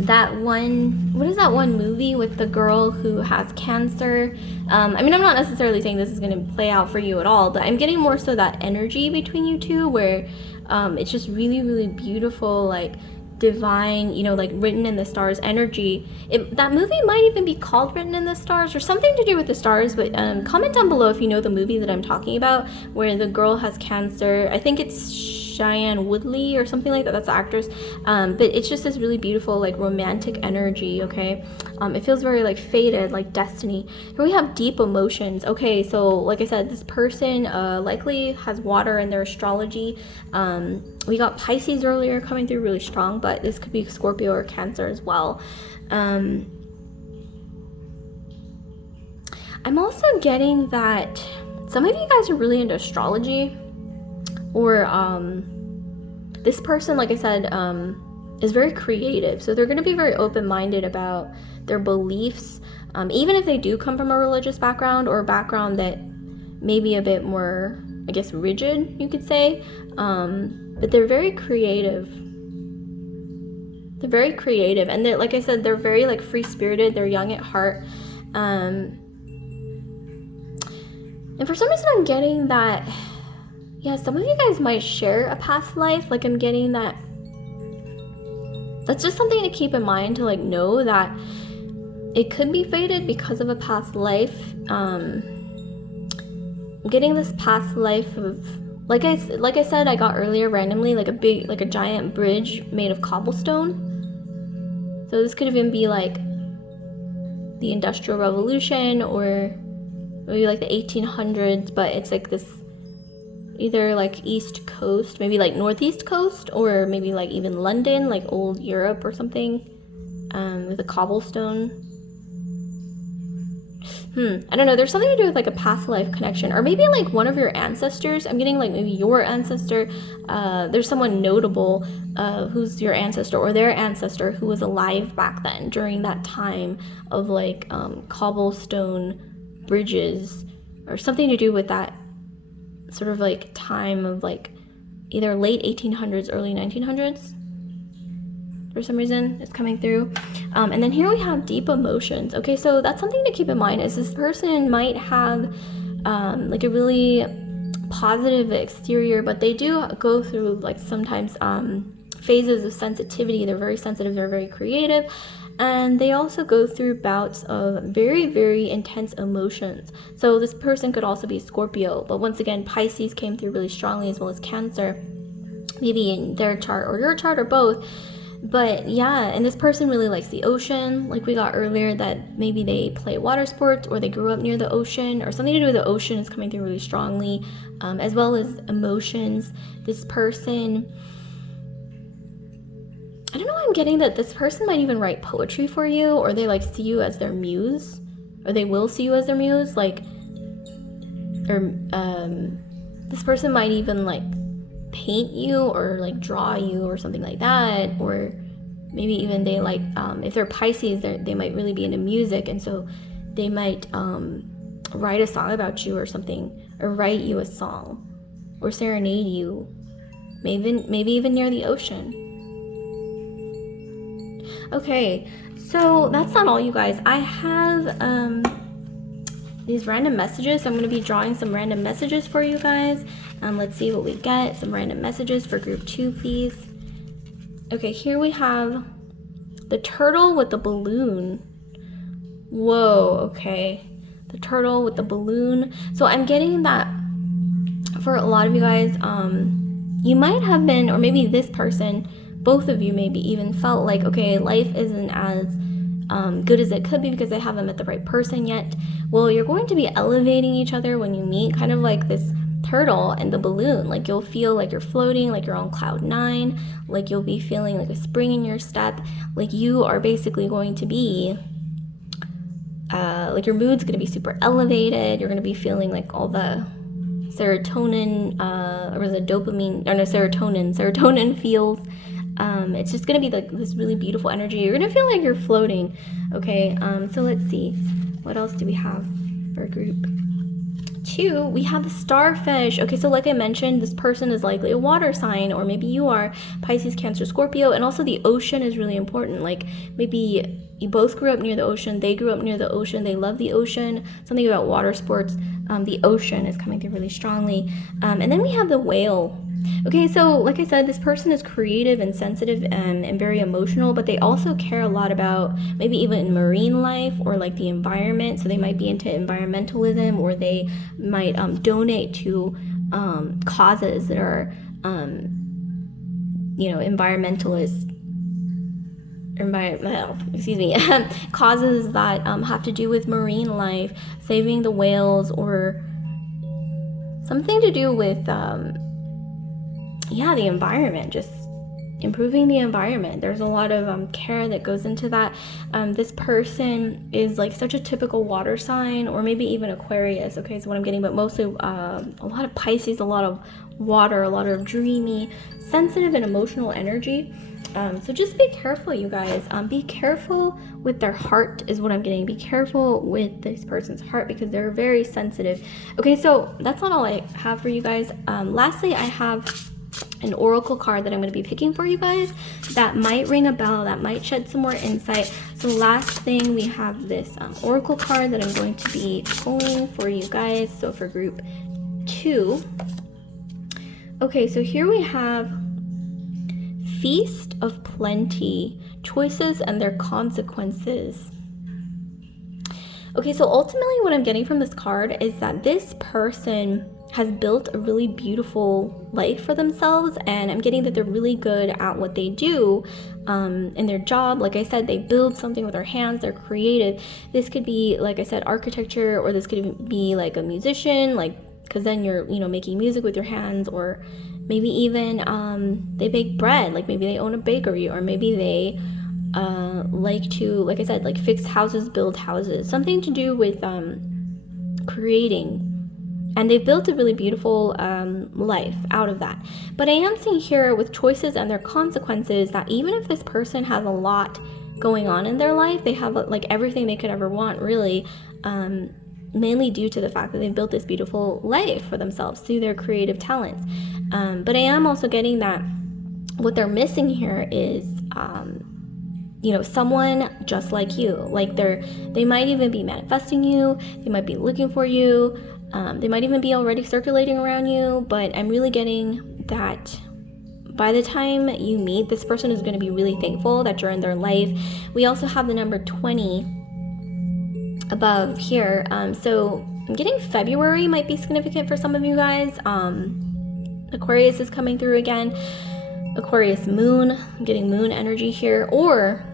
that one, what is that one movie with the girl who has cancer? I mean, I'm not necessarily saying this is going to play out for you at all, but I'm getting more so that energy between you two where it's just really, really beautiful, like divine, you know, like written in the stars energy. That movie might even be called Written in the Stars or something to do with the stars, but comment down below if you know the movie that I'm talking about where the girl has cancer. I think it's Cheyenne Woodley or something like that. That's the actress. But it's just this really beautiful, like romantic energy. Okay, it feels very like fated, like destiny. Here we have deep emotions. Okay, so like I said, this person likely has water in their astrology. We got Pisces earlier coming through really strong, but this could be Scorpio or Cancer as well. I'm also getting that some of you guys are really into astrology, or this person, like I said, is very creative. So they're going to be very open-minded about their beliefs, even if they do come from a religious background or a background that may be a bit more, I guess, rigid, you could say. But they're very creative. They're very creative, and they're, like I said, they're very like free-spirited. They're young at heart, and for some reason I'm getting that, yeah, some of you guys might share a past life. Like I'm getting that. That's just something to keep in mind, to like know that it could be fated because of a past life. I'm getting this past life of, like I said, I got earlier randomly, like a giant bridge made of cobblestone. So this could even be like the Industrial Revolution or maybe like the 1800s, but it's like this either like East Coast, maybe like Northeast Coast, or maybe like even London, like old Europe or something, with a cobblestone. I don't know, there's something to do with like a past life connection, or maybe like one of your ancestors. I'm getting like maybe your ancestor, there's someone notable who's your ancestor or their ancestor who was alive back then during that time of like cobblestone bridges, or something to do with that sort of like time of like either late 1800s, early 1900s. For some reason it's coming through. And then here we have deep emotions. Okay, so that's something to keep in mind, is this person might have like a really positive exterior, but they do go through like sometimes phases of sensitivity. They're very sensitive, they're very creative, and they also go through bouts of very, very intense emotions. So this person could also be Scorpio, but once again, Pisces came through really strongly, as well as Cancer, maybe in their chart or your chart or both. But yeah, and this person really likes the ocean, like we got earlier, that maybe they play water sports or they grew up near the ocean, or something to do with the ocean is coming through really strongly, as well as emotions. This person, I don't know why I'm getting that this person might even write poetry for you, or they like see you as their muse, or they will see you as their muse, like, or this person might even like paint you or like draw you or something like that, or maybe even they like if they're Pisces, they might really be into music, and so they might write a song about you or something, or write you a song, or serenade you, maybe even near the ocean. Okay, so that's not all, you guys. I have these random messages, so I'm going to be drawing some random messages for you guys. Let's see what we get. Some random messages for group 2, please. Okay, here we have the turtle with the balloon. Whoa, okay. The turtle with the balloon. So I'm getting that for a lot of you guys, you might have been, or maybe this person, both of you maybe even felt like, okay, life isn't as good as it could be because I haven't met the right person yet. Well, you're going to be elevating each other when you meet, kind of like this turtle and the balloon. Like you'll feel like you're floating, like you're on cloud 9, like you'll be feeling like a spring in your step, like you are basically going to be like your mood's going to be super elevated. You're going to be feeling like all the serotonin or the dopamine, or no, serotonin feels. It's just going to be like this really beautiful energy. You're going to feel like you're floating. Okay, so let's see, what else do we have? for group 2, we have the starfish. Okay, so like I mentioned, this person is likely a water sign, or maybe you are Pisces, Cancer, Scorpio. And also the ocean is really important. Like maybe you both grew up near the ocean, they grew up near the ocean, they love the ocean, something about water sports. The ocean is coming through really strongly. And then we have the whale. Okay, so like I said, this person is creative and sensitive and very emotional, but they also care a lot about maybe even marine life or like the environment. So they might be into environmentalism, or they might donate to causes that are, environmentalist. Causes that have to do with marine life, saving the whales, or something to do with the environment, just improving the environment. There's a lot of care that goes into that. This person is like such a typical water sign, or maybe even Aquarius. Okay, so what I'm getting, but mostly a lot of Pisces, a lot of water, a lot of dreamy, sensitive and emotional energy. So just be careful, you guys. Be careful with their heart is what I'm getting. Be careful with this person's heart, because they're very sensitive. Okay, so that's not all I have for you guys. Lastly, I have an oracle card that I'm going to be picking for you guys that might ring a bell, that might shed some more insight. So last thing, we have this oracle card that I'm going to be pulling for you guys. So for group 2. Okay, so here we have Feast of Plenty, choices and their consequences. Okay, so ultimately what I'm getting from this card is that this person has built a really beautiful life for themselves, and I'm getting that they're really good at what they do in their job. Like I said, they build something with their hands, they're creative. This could be, like I said, architecture, or this could be like a musician, like, because then you're, making music with your hands, or maybe even they bake bread, like maybe they own a bakery, or maybe they like to, like I said, like fix houses, build houses, something to do with creating. And they've built a really beautiful life out of that. But I am seeing here with choices and their consequences that even if this person has a lot going on in their life, they have like everything they could ever want, really, mainly due to the fact that they've built this beautiful life for themselves through their creative talents. But I am also getting that what they're missing here is someone just like you. Like they might even be manifesting you, they might be looking for you, they might even be already circulating around you, but I'm really getting that by the time you meet, this person is going to be really thankful that you're in their life. We also have the number 20 above here. So I'm getting February might be significant for some of you guys. Aquarius is coming through again. Aquarius moon, I'm getting moon energy here, or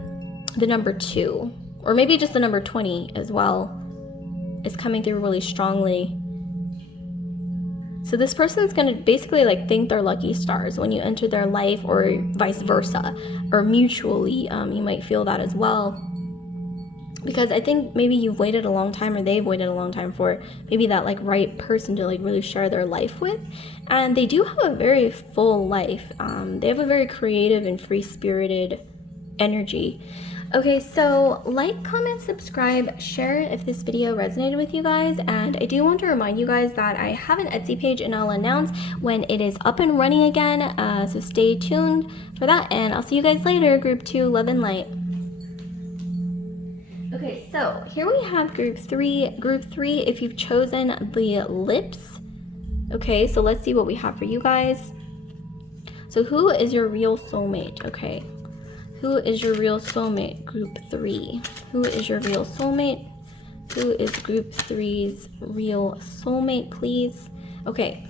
the number 2, or maybe just the number 20 as well is coming through really strongly. So this person's going to basically like thank their lucky stars when you enter their life, or vice versa, or mutually. You might feel that as well, because I think maybe you've waited a long time, or they've waited a long time for maybe that like right person to like really share their life with. And they do have a very full life. They have a very creative and free-spirited energy. Okay, so like, comment, subscribe, share if this video resonated with you guys. And I do want to remind you guys that I have an Etsy page, and I'll announce when it is up and running again. So stay tuned for that, and I'll see you guys later. Group 2, love and light. Okay, so here we have group 3. Group 3, if you've chosen the lips. Okay, so let's see what we have for you guys. So who is your real soulmate? Okay. Who is your real soulmate? Group 3. Who is your real soulmate? Who is group 3's real soulmate, please? Okay.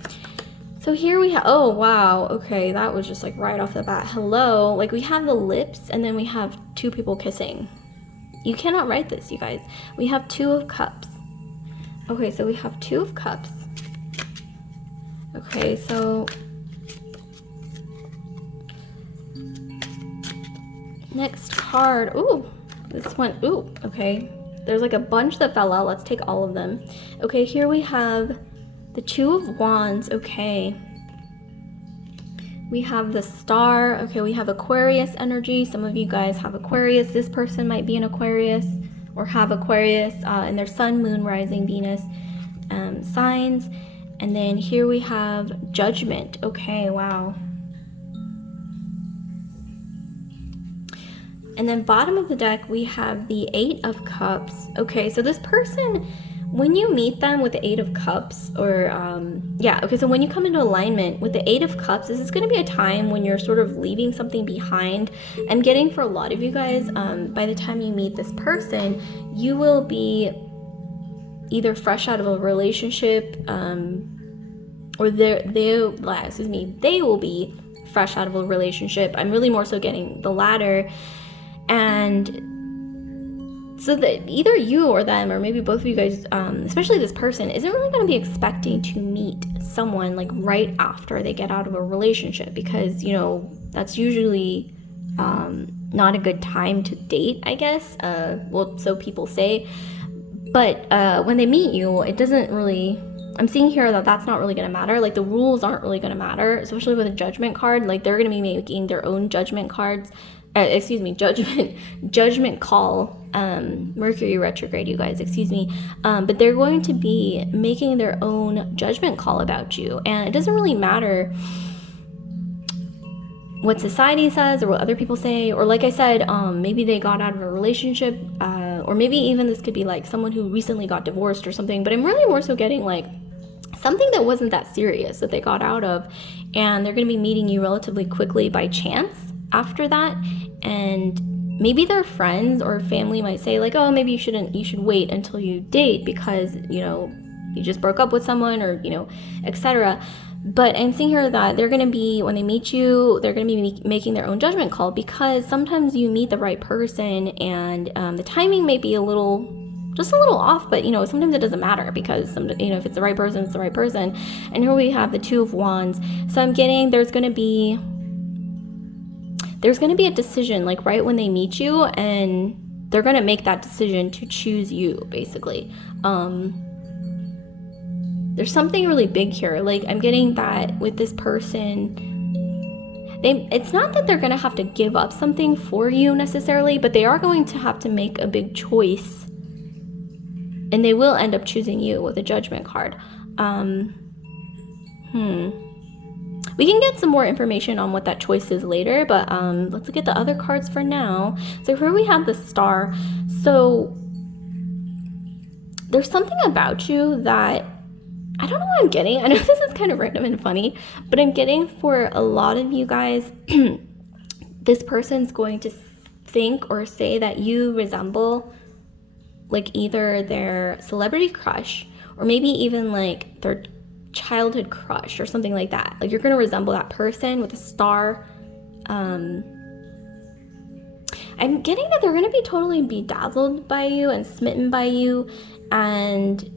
So here we have, oh wow, okay, that was just like right off the bat. Hello. Like we have the lips, and then we have 2 people kissing. You cannot write this, you guys. We have 2 of cups. Okay, so we have 2 of cups. Okay, so next card. Ooh, this one. Ooh, okay. There's like a bunch that fell out. Let's take all of them. Okay, here we have the 2 of Wands. Okay. We have the Star. Okay, we have Aquarius energy. Some of you guys have Aquarius. This person might be an Aquarius. or have Aquarius in their sun, moon, rising, Venus signs. And then here we have Judgment. Okay, wow. And then bottom of the deck, we have the Eight of Cups. Okay, so this person, when you meet them with the Eight of Cups, or so when you come into alignment with the Eight of Cups, this is going to be a time when you're sort of leaving something behind. I'm getting for a lot of you guys, by the time you meet this person, you will be either fresh out of a relationship, or they will be fresh out of a relationship. I'm really more so getting the latter. And so that either you or them, or maybe both of you guys, especially this person, isn't really going to be expecting to meet someone like right after they get out of a relationship, because, you know, that's usually not a good time to date, I guess. Well, so people say. But when they meet you, it doesn't really... I'm seeing here that that's not really going to matter. Like, the rules aren't really going to matter, especially with a Judgment card. Like, they're going to be making their own judgment cards. Judgment call, Mercury retrograde, you guys, but they're going to be making their own judgment call about you, and it doesn't really matter what society says or what other people say, or like I said, maybe they got out of a relationship, or maybe even this could be like someone who recently got divorced or something, but I'm really more so getting like something that wasn't that serious that they got out of, and they're going to be meeting you relatively quickly by chance after that. And maybe their friends or family might say like, oh, maybe you should wait until you date because, you know, you just broke up with someone, or, you know, etc. But I'm seeing here that they're going to be, when they meet you, they're going to be making their own judgment call, because sometimes you meet the right person and the timing may be just a little off, but, you know, sometimes it doesn't matter, because if it's the right person, it's the right person. And here we have the Two of Wands. So I'm getting there's going to be a decision like right when they meet you, and they're going to make that decision to choose you, basically. There's something really big here. Like, I'm getting that with this person, it's not that they're going to have to give up something for you necessarily, but they are going to have to make a big choice, and they will end up choosing you with a Judgment card. We can get some more information on what that choice is later, but let's look at the other cards for now. So here we have the Star. So there's something about you that, I don't know what I'm getting. I know this is kind of random and funny, but I'm getting for a lot of you guys, this person's going to think or say that you resemble like either their celebrity crush, or maybe even like their childhood crush or something like that. Like, you're going to resemble that person with a Star. I'm getting that they're going to be totally bedazzled by you and smitten by you, and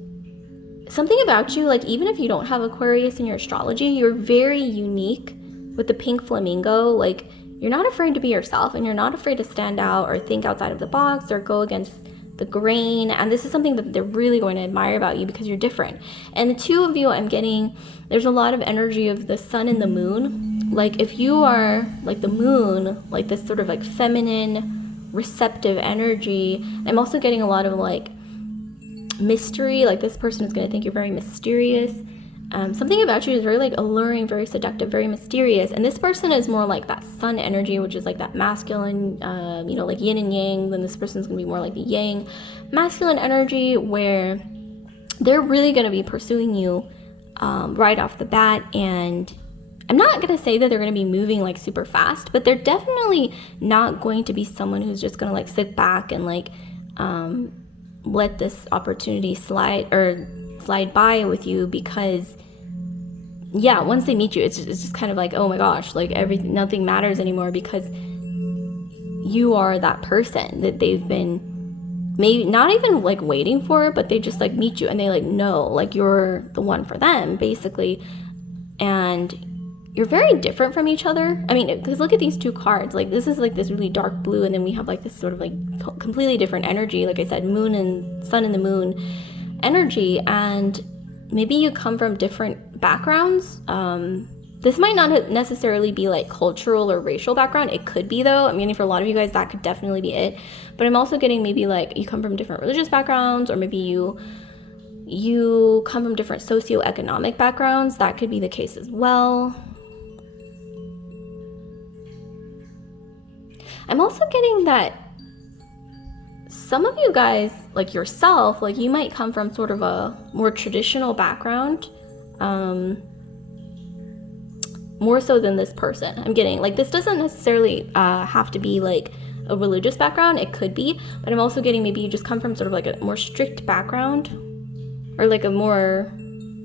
something about you, like, even if you don't have Aquarius in your astrology, you're very unique with the pink flamingo. Like, you're not afraid to be yourself, and you're not afraid to stand out or think outside of the box or go against the grain, and this is something that they're really going to admire about you, because you're different. And the two of you, I'm getting, there's a lot of energy of the sun and the moon. Like, if you are like the moon, like this sort of like feminine, receptive energy, I'm also getting a lot of like mystery. Like, this person is going to think you're very mysterious. Something about you is very like alluring, very seductive, very mysterious. And this person is more like that sun energy, which is like that masculine, like yin and yang. Then this person's gonna be more like the yang, masculine energy, where they're really gonna be pursuing you right off the bat. And I'm not gonna say that they're gonna be moving like super fast, but they're definitely not going to be someone who's just gonna like sit back and like let this opportunity slide by with you, because once they meet you, it's just kind of like, oh my gosh, like nothing matters anymore, because you are that person that they've been maybe not even like waiting for, but they just like meet you and they like know like you're the one for them, basically. And you're very different from each other. I mean, because look at these two cards. Like, this is like this really dark blue, and then we have like this sort of like completely different energy. Like I said, moon and sun and the moon energy, and maybe you come from different backgrounds. This might not necessarily be like cultural or racial background. It could be though. I'm getting for a lot of you guys that could definitely be it. But I'm also getting maybe like you come from different religious backgrounds, or maybe you come from different socioeconomic backgrounds. That could be the case as well. I'm also getting that some of you guys, like yourself, like you might come from sort of a more traditional background, more so than this person. I'm getting like this doesn't necessarily have to be like a religious background. It could be, but I'm also getting maybe you just come from sort of like a more strict background, or like a more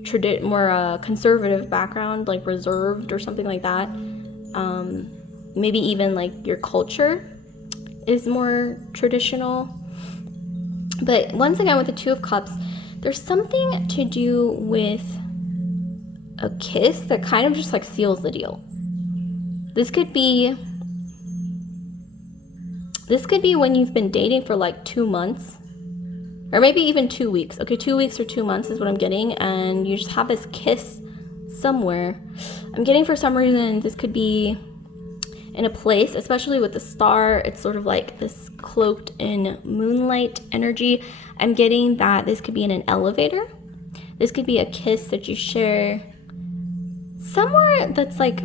conservative background, like reserved or something like that. Maybe even like your culture is more traditional. But once again, with the Two of Cups, there's something to do with a kiss that kind of just like seals the deal. This could be when you've been dating for like 2 months, or maybe even 2 weeks. Okay, 2 weeks or 2 months is what I'm getting, and you just have this kiss somewhere. I'm getting for some reason this could be in a place, especially with the star. It's sort of like this cloaked in moonlight energy. I'm getting that this could be in an elevator. This could be a kiss that you share somewhere that's like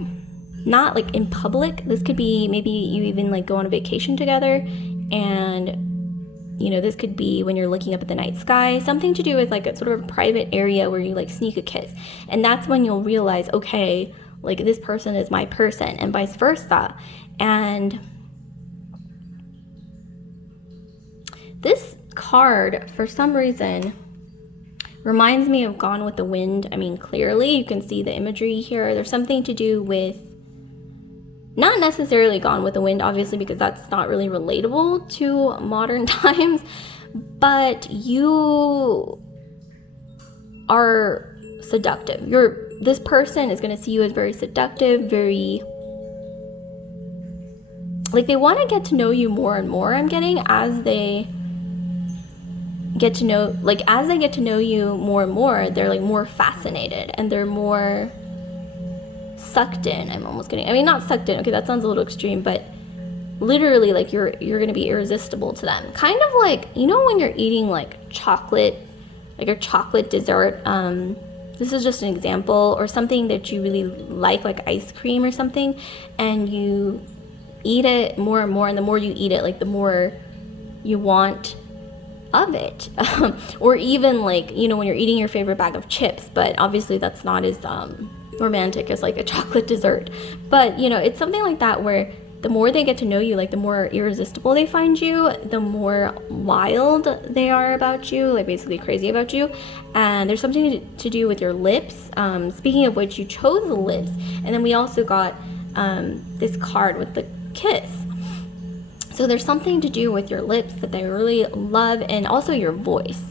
not like in public. This could be maybe you even like go on a vacation together, and you know, this could be when you're looking up at the night sky, something to do with like a sort of a private area where you like sneak a kiss. And that's when you'll realize, okay, like this person is my person, and vice versa. And this card, for some reason, reminds me of Gone with the Wind. I mean, clearly you can see the imagery here. There's something to do with, not necessarily Gone with the Wind, obviously, because that's not really relatable to modern times, but you are seductive. This person is going to see you as very seductive, very, like they want to get to know you more and more. I'm getting as they get to know you more and more, they're like more fascinated and they're more sucked in. I'm almost getting, I mean, not sucked in, okay, that sounds a little extreme, but literally like you're going to be irresistible to them. Kind of like, you know, when you're eating like chocolate, like a chocolate dessert, this is just an example, or something that you really like ice cream or something, and you eat it more and more, and the more you eat it, like the more you want of it. Or even like, you know, when you're eating your favorite bag of chips, but obviously that's not as romantic as like a chocolate dessert. But you know, it's something like that where the more they get to know you, like the more irresistible they find you, the more wild they are about you, like basically crazy about you. And there's something to do with your lips. Speaking of which, you chose the lips, and then we also got this card with the kiss. So there's something to do with your lips that they really love, and also your voice.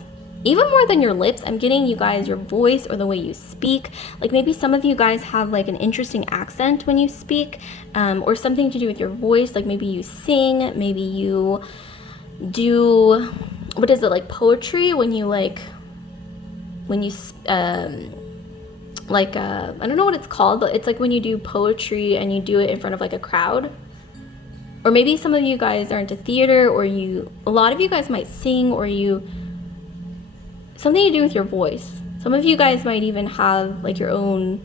Even more than your lips, I'm getting you guys your voice or the way you speak. Like maybe some of you guys have like an interesting accent when you speak, or something to do with your voice. Like maybe you sing, maybe you do, what is it, like poetry when you I don't know what it's called, but it's like when you do poetry and you do it in front of like a crowd. Or maybe some of you guys are into theater, or a lot of you guys might sing, or something to do with your voice. Some of you guys might even have like your own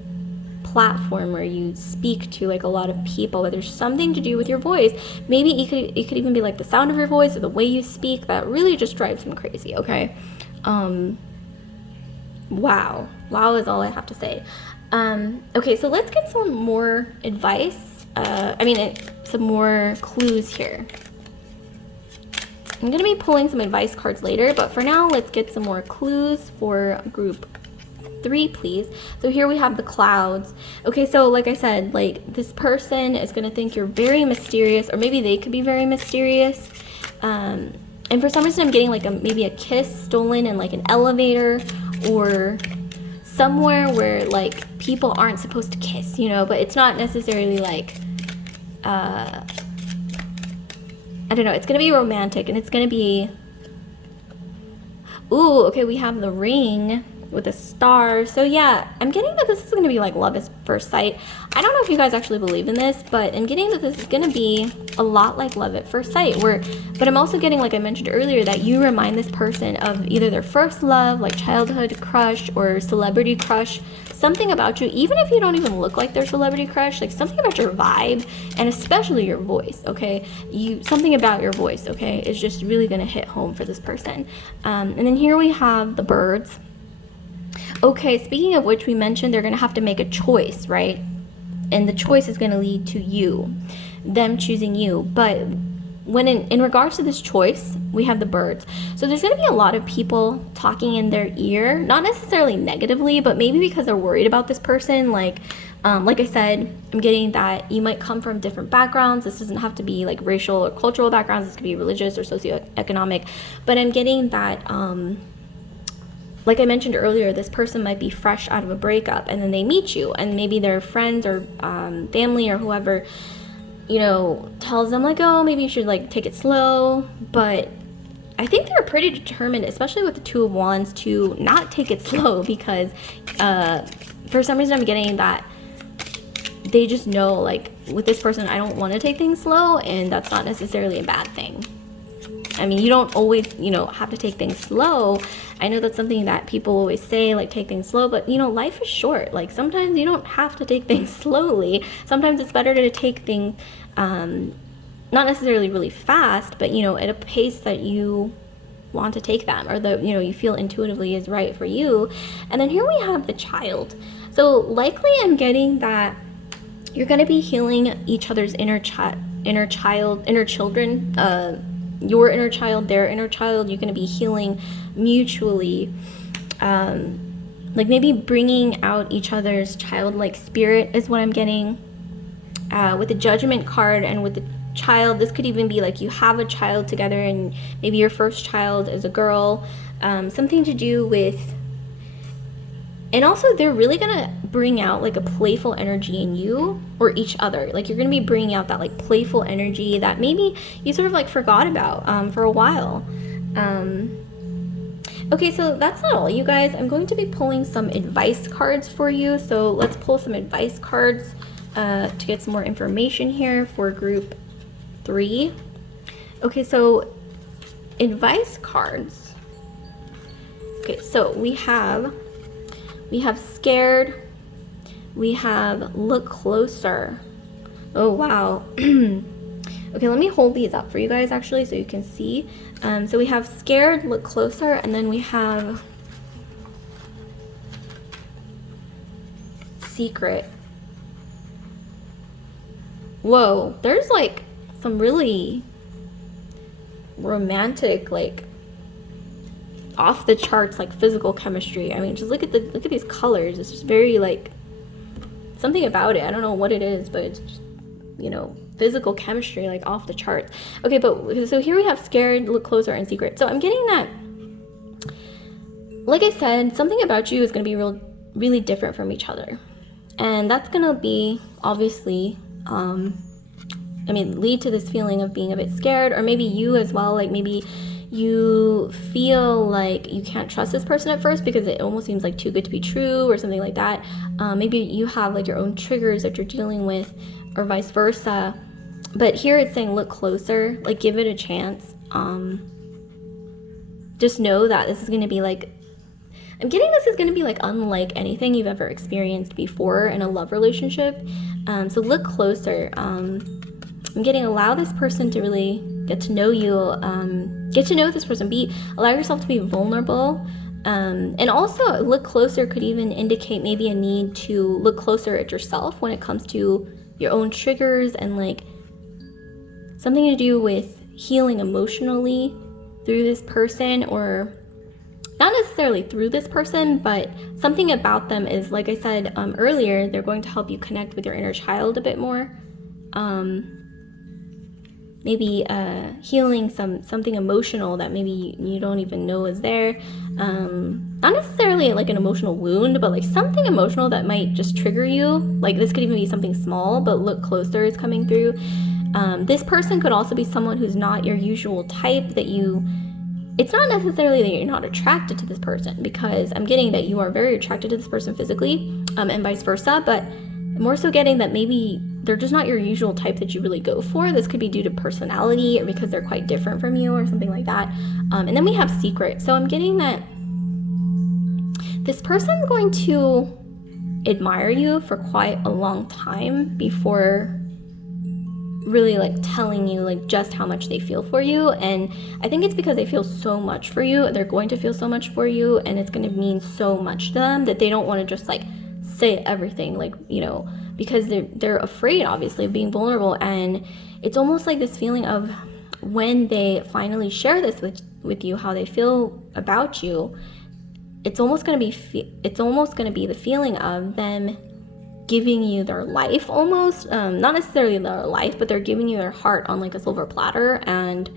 platform where you speak to like a lot of people, but there's something to do with your voice. Maybe it could even be like the sound of your voice or the way you speak that really just drives them crazy, okay? Wow is all I have to say. Okay, so let's get some more advice. Some more clues here. I'm going to be pulling some advice cards later, but for now, let's get some more clues for group 3, please. So here we have the clouds. Okay, so like I said, like this person is going to think you're very mysterious, or maybe they could be very mysterious. And for some reason, I'm getting like maybe a kiss stolen in like an elevator, or somewhere where like people aren't supposed to kiss, you know, but it's not necessarily like, I don't know, it's gonna be romantic, and it's gonna be, ooh, okay, we have the ring. with a star. So yeah, I'm getting that this is going to be like love at first sight. I don't know if you guys actually believe in this, but I'm getting that this is going to be a lot like love at first sight, but I'm also getting, like I mentioned earlier, that you remind this person of either their first love, like childhood crush or celebrity crush. Something about you, even if you don't even look like their celebrity crush, like something about your vibe, and especially your voice, okay? Something about your voice, okay, is just really gonna hit home for this person. And then here we have the birds. Okay, speaking of which, we mentioned they're gonna have to make a choice, right? And the choice is gonna lead to you, them choosing you. But when in regards to this choice, we have the birds. So there's going to be a lot of people talking in their ear, not necessarily negatively, but maybe because they're worried about this person. Like I said, I'm getting that you might come from different backgrounds. This doesn't have to be like racial or cultural backgrounds. This could be religious or socioeconomic. But I'm getting that, like I mentioned earlier, this person might be fresh out of a breakup, and then they meet you, and maybe their friends or family or whoever, you know, tells them like, oh, maybe you should like take it slow. But I think they're pretty determined, especially with the Two of Wands, to not take it slow, because for some reason I'm getting that they just know, like, with this person, I don't want to take things slow, and that's not necessarily a bad thing. I mean, you don't always, you know, have to take things slow. I know that's something that people always say, like, take things slow, but, you know, life is short. Like, sometimes you don't have to take things slowly. Sometimes it's better to take things, not necessarily really fast, but, you know, at a pace that you want to take them, or that, you know, you feel intuitively is right for you. And then here we have the child. So likely I'm getting that you're going to be healing each other's inner children, your inner child, their inner child. You're going to be healing mutually, like maybe bringing out each other's childlike spirit is what I'm getting. With the Judgment card and with the child, this could even be like you have a child together, and maybe your first child is a girl, something to do with, and also they're really gonna bring out like a playful energy in you or each other. Like you're gonna be bringing out that like playful energy that maybe you sort of like forgot about for a while. Okay, so that's not all, you guys. I'm going to be pulling some advice cards for you. So let's pull some advice cards to get some more information here for group 3. Okay, so advice cards. Okay, so we have scared, we have look closer. Oh wow. Okay, let me hold these up for you guys actually so you can see. So we have scared, look closer, and then we have secret. Whoa, there's like some really romantic, like off the charts, like physical chemistry. I mean, just look at these colors. It's just very like something about it. I don't know what it is, but it's just, you know, physical chemistry, like off the charts. Okay, but so here we have scared, look closer, and secret. So I'm getting that, like I said, something about you is going to be really different from each other, and that's going to be obviously I mean, lead to this feeling of being a bit scared, or maybe you as well, like maybe you feel like you can't trust this person at first because it almost seems like too good to be true or something like that. Maybe you have like your own triggers that you're dealing with, or vice versa. But here it's saying look closer, like give it a chance. Just know that this is going to be like, I'm getting this is going to be like unlike anything you've ever experienced before in a love relationship. So look closer. I'm getting allow this person to really get to know you, get to know this person, allow yourself to be vulnerable. And also look closer could even indicate maybe a need to look closer at yourself when it comes to your own triggers, and like something to do with healing emotionally through this person, or not necessarily through this person, but something about them is, like I said earlier, they're going to help you connect with your inner child a bit more. Maybe healing something emotional that maybe you don't even know is there. Not necessarily like an emotional wound, but like something emotional that might just trigger you. Like this could even be something small, but look closer is coming through. This person could also be someone who's not your usual type, that you it's not necessarily that you're not attracted to this person, because I'm getting that you are very attracted to this person physically, and vice versa, but more so getting that maybe they're just not your usual type that you really go for. This could be due to personality or because they're quite different from you or something like that. And then we have secret. So I'm getting that this person's going to admire you for quite a long time before really like telling you like just how much they feel for you. And I think it's because they feel so much for you. They're going to feel so much for you, and it's going to mean so much to them that they don't want to just like say everything, like, you know, because they're afraid, obviously, of being vulnerable. And it's almost like this feeling of when they finally share this with you, how they feel about you, it's almost going to be the feeling of them giving you their life, almost, not necessarily their life, but they're giving you their heart on like a silver platter. And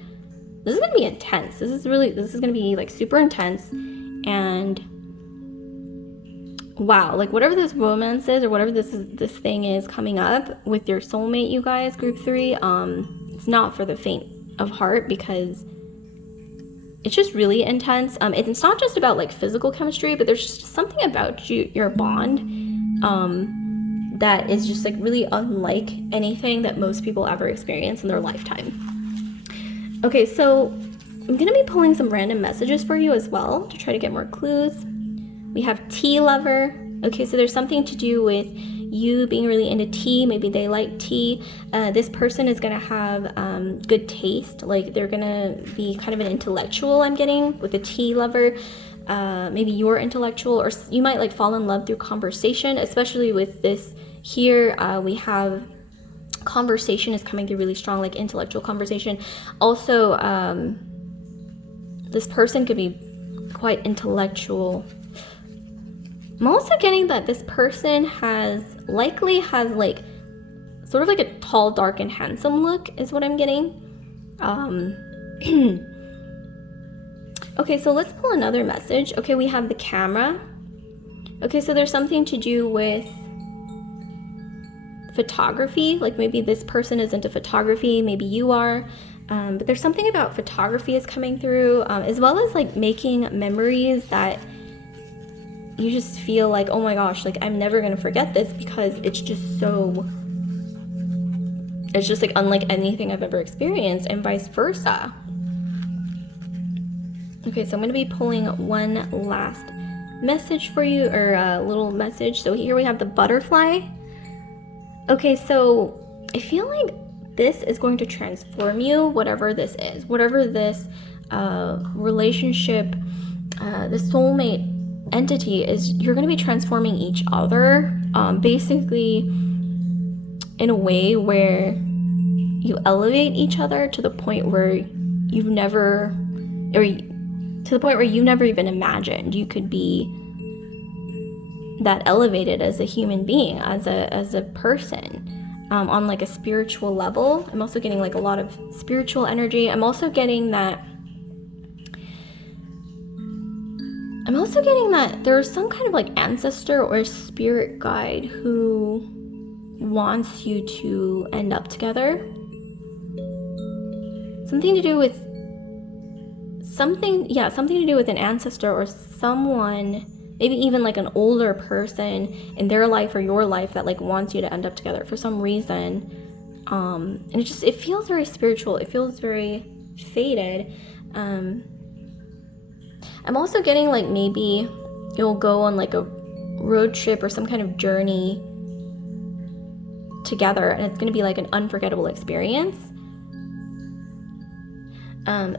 this is going to be intense. This is going to be like super intense. And wow, like whatever this romance is, or whatever this thing is coming up with your soulmate, you guys, group 3, it's not for the faint of heart, because it's just really intense. It's not just about like physical chemistry, but there's just something about your bond that is just like really unlike anything that most people ever experience in their lifetime. Okay, so I'm gonna be pulling some random messages for you as well to try to get more clues. We have tea lover. Okay, so there's something to do with you being really into tea. Maybe they like tea. This person is gonna have good taste. Like they're gonna be kind of an intellectual, I'm getting, with a tea lover. Maybe you're intellectual, or you might like fall in love through conversation, especially with this here. We have conversation is coming through really strong, like intellectual conversation. Also, this person could be quite intellectual. I'm also getting that this person likely has like sort of like a tall, dark, and handsome look is what I'm getting. Okay, so let's pull another message. Okay, we have the camera. Okay, so there's something to do with photography. Like maybe this person is into photography, maybe you are. But there's something about photography is coming through, as well as like making memories that you just feel like, oh my gosh, like I'm never gonna forget this, because it's just like unlike anything I've ever experienced, and vice versa. Okay, so I'm gonna be pulling one last message for you, or a little message. So here we have the butterfly. Okay, so I feel like this is going to transform you, whatever this is, whatever this relationship, the soulmate entity is. You're going to be transforming each other, basically in a way where you elevate each other to the point where you've never even imagined you could be that elevated as a human being, as a person, on like a spiritual level. I'm also getting like a lot of spiritual energy. I'm also getting that there's some kind of like ancestor or spirit guide who wants you to end up together. Something to do with an ancestor, or someone, maybe even like an older person in their life or your life, that like wants you to end up together for some reason. And it feels very spiritual. It feels very fated. I'm also getting like maybe you'll go on like a road trip or some kind of journey together, and it's going to be like an unforgettable experience.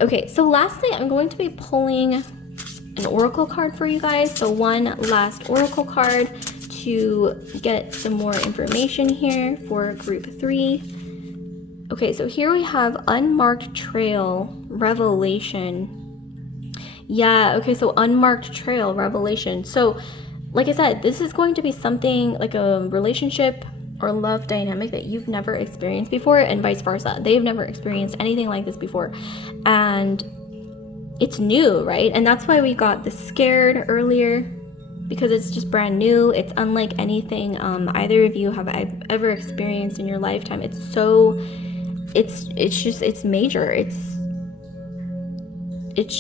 Okay, so lastly, I'm going to be pulling an oracle card for you guys. So one last oracle card to get some more information here for group 3. Okay, so here we have unmarked trail, revelation. Yeah, okay, so unmarked trail, revelation. So like I said, this is going to be something like a relationship or love dynamic that you've never experienced before, and vice versa. They've never experienced anything like this before, and it's new, right? And that's why we got the scared earlier, because it's just brand new. It's unlike anything either of you have ever experienced in your lifetime. It's major. it's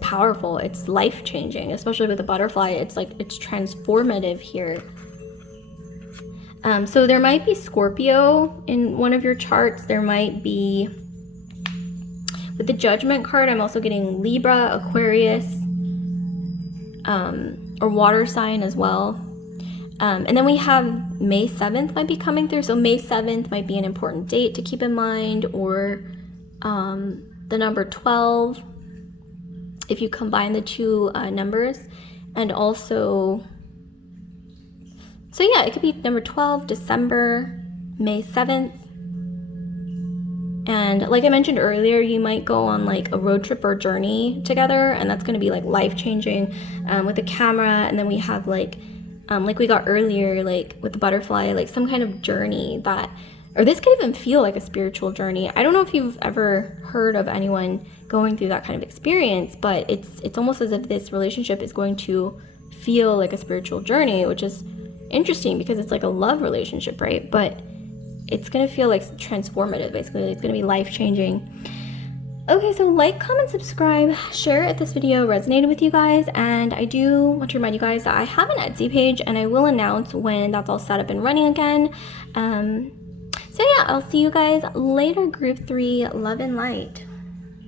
powerful. It's life-changing, especially with the butterfly. It's like, it's transformative here. So there might be Scorpio in one of your charts. There might be, with the Judgment card, I'm also getting Libra, Aquarius, or water sign as well. And then we have May 7th might be coming through. So May 7th might be an important date to keep in mind, or the number 12, if you combine the two numbers. And also, so yeah, it could be number 12, December, May 7th. And like I mentioned earlier, you might go on like a road trip or journey together, and that's going to be like life-changing with the camera. And then we have like we got earlier, like with the butterfly, like some kind of journey that, or this could even feel like a spiritual journey. I don't know if you've ever heard of anyone going through that kind of experience, but it's almost as if this relationship is going to feel like a spiritual journey, which is interesting because it's like a love relationship, right? But it's gonna feel like transformative, basically. It's gonna be life-changing. Okay, so like, comment, subscribe, share if this video resonated with you guys. And I do want to remind you guys that I have an Etsy page, and I will announce when that's all set up and running again. So yeah, I'll see you guys later, group 3. Love and light.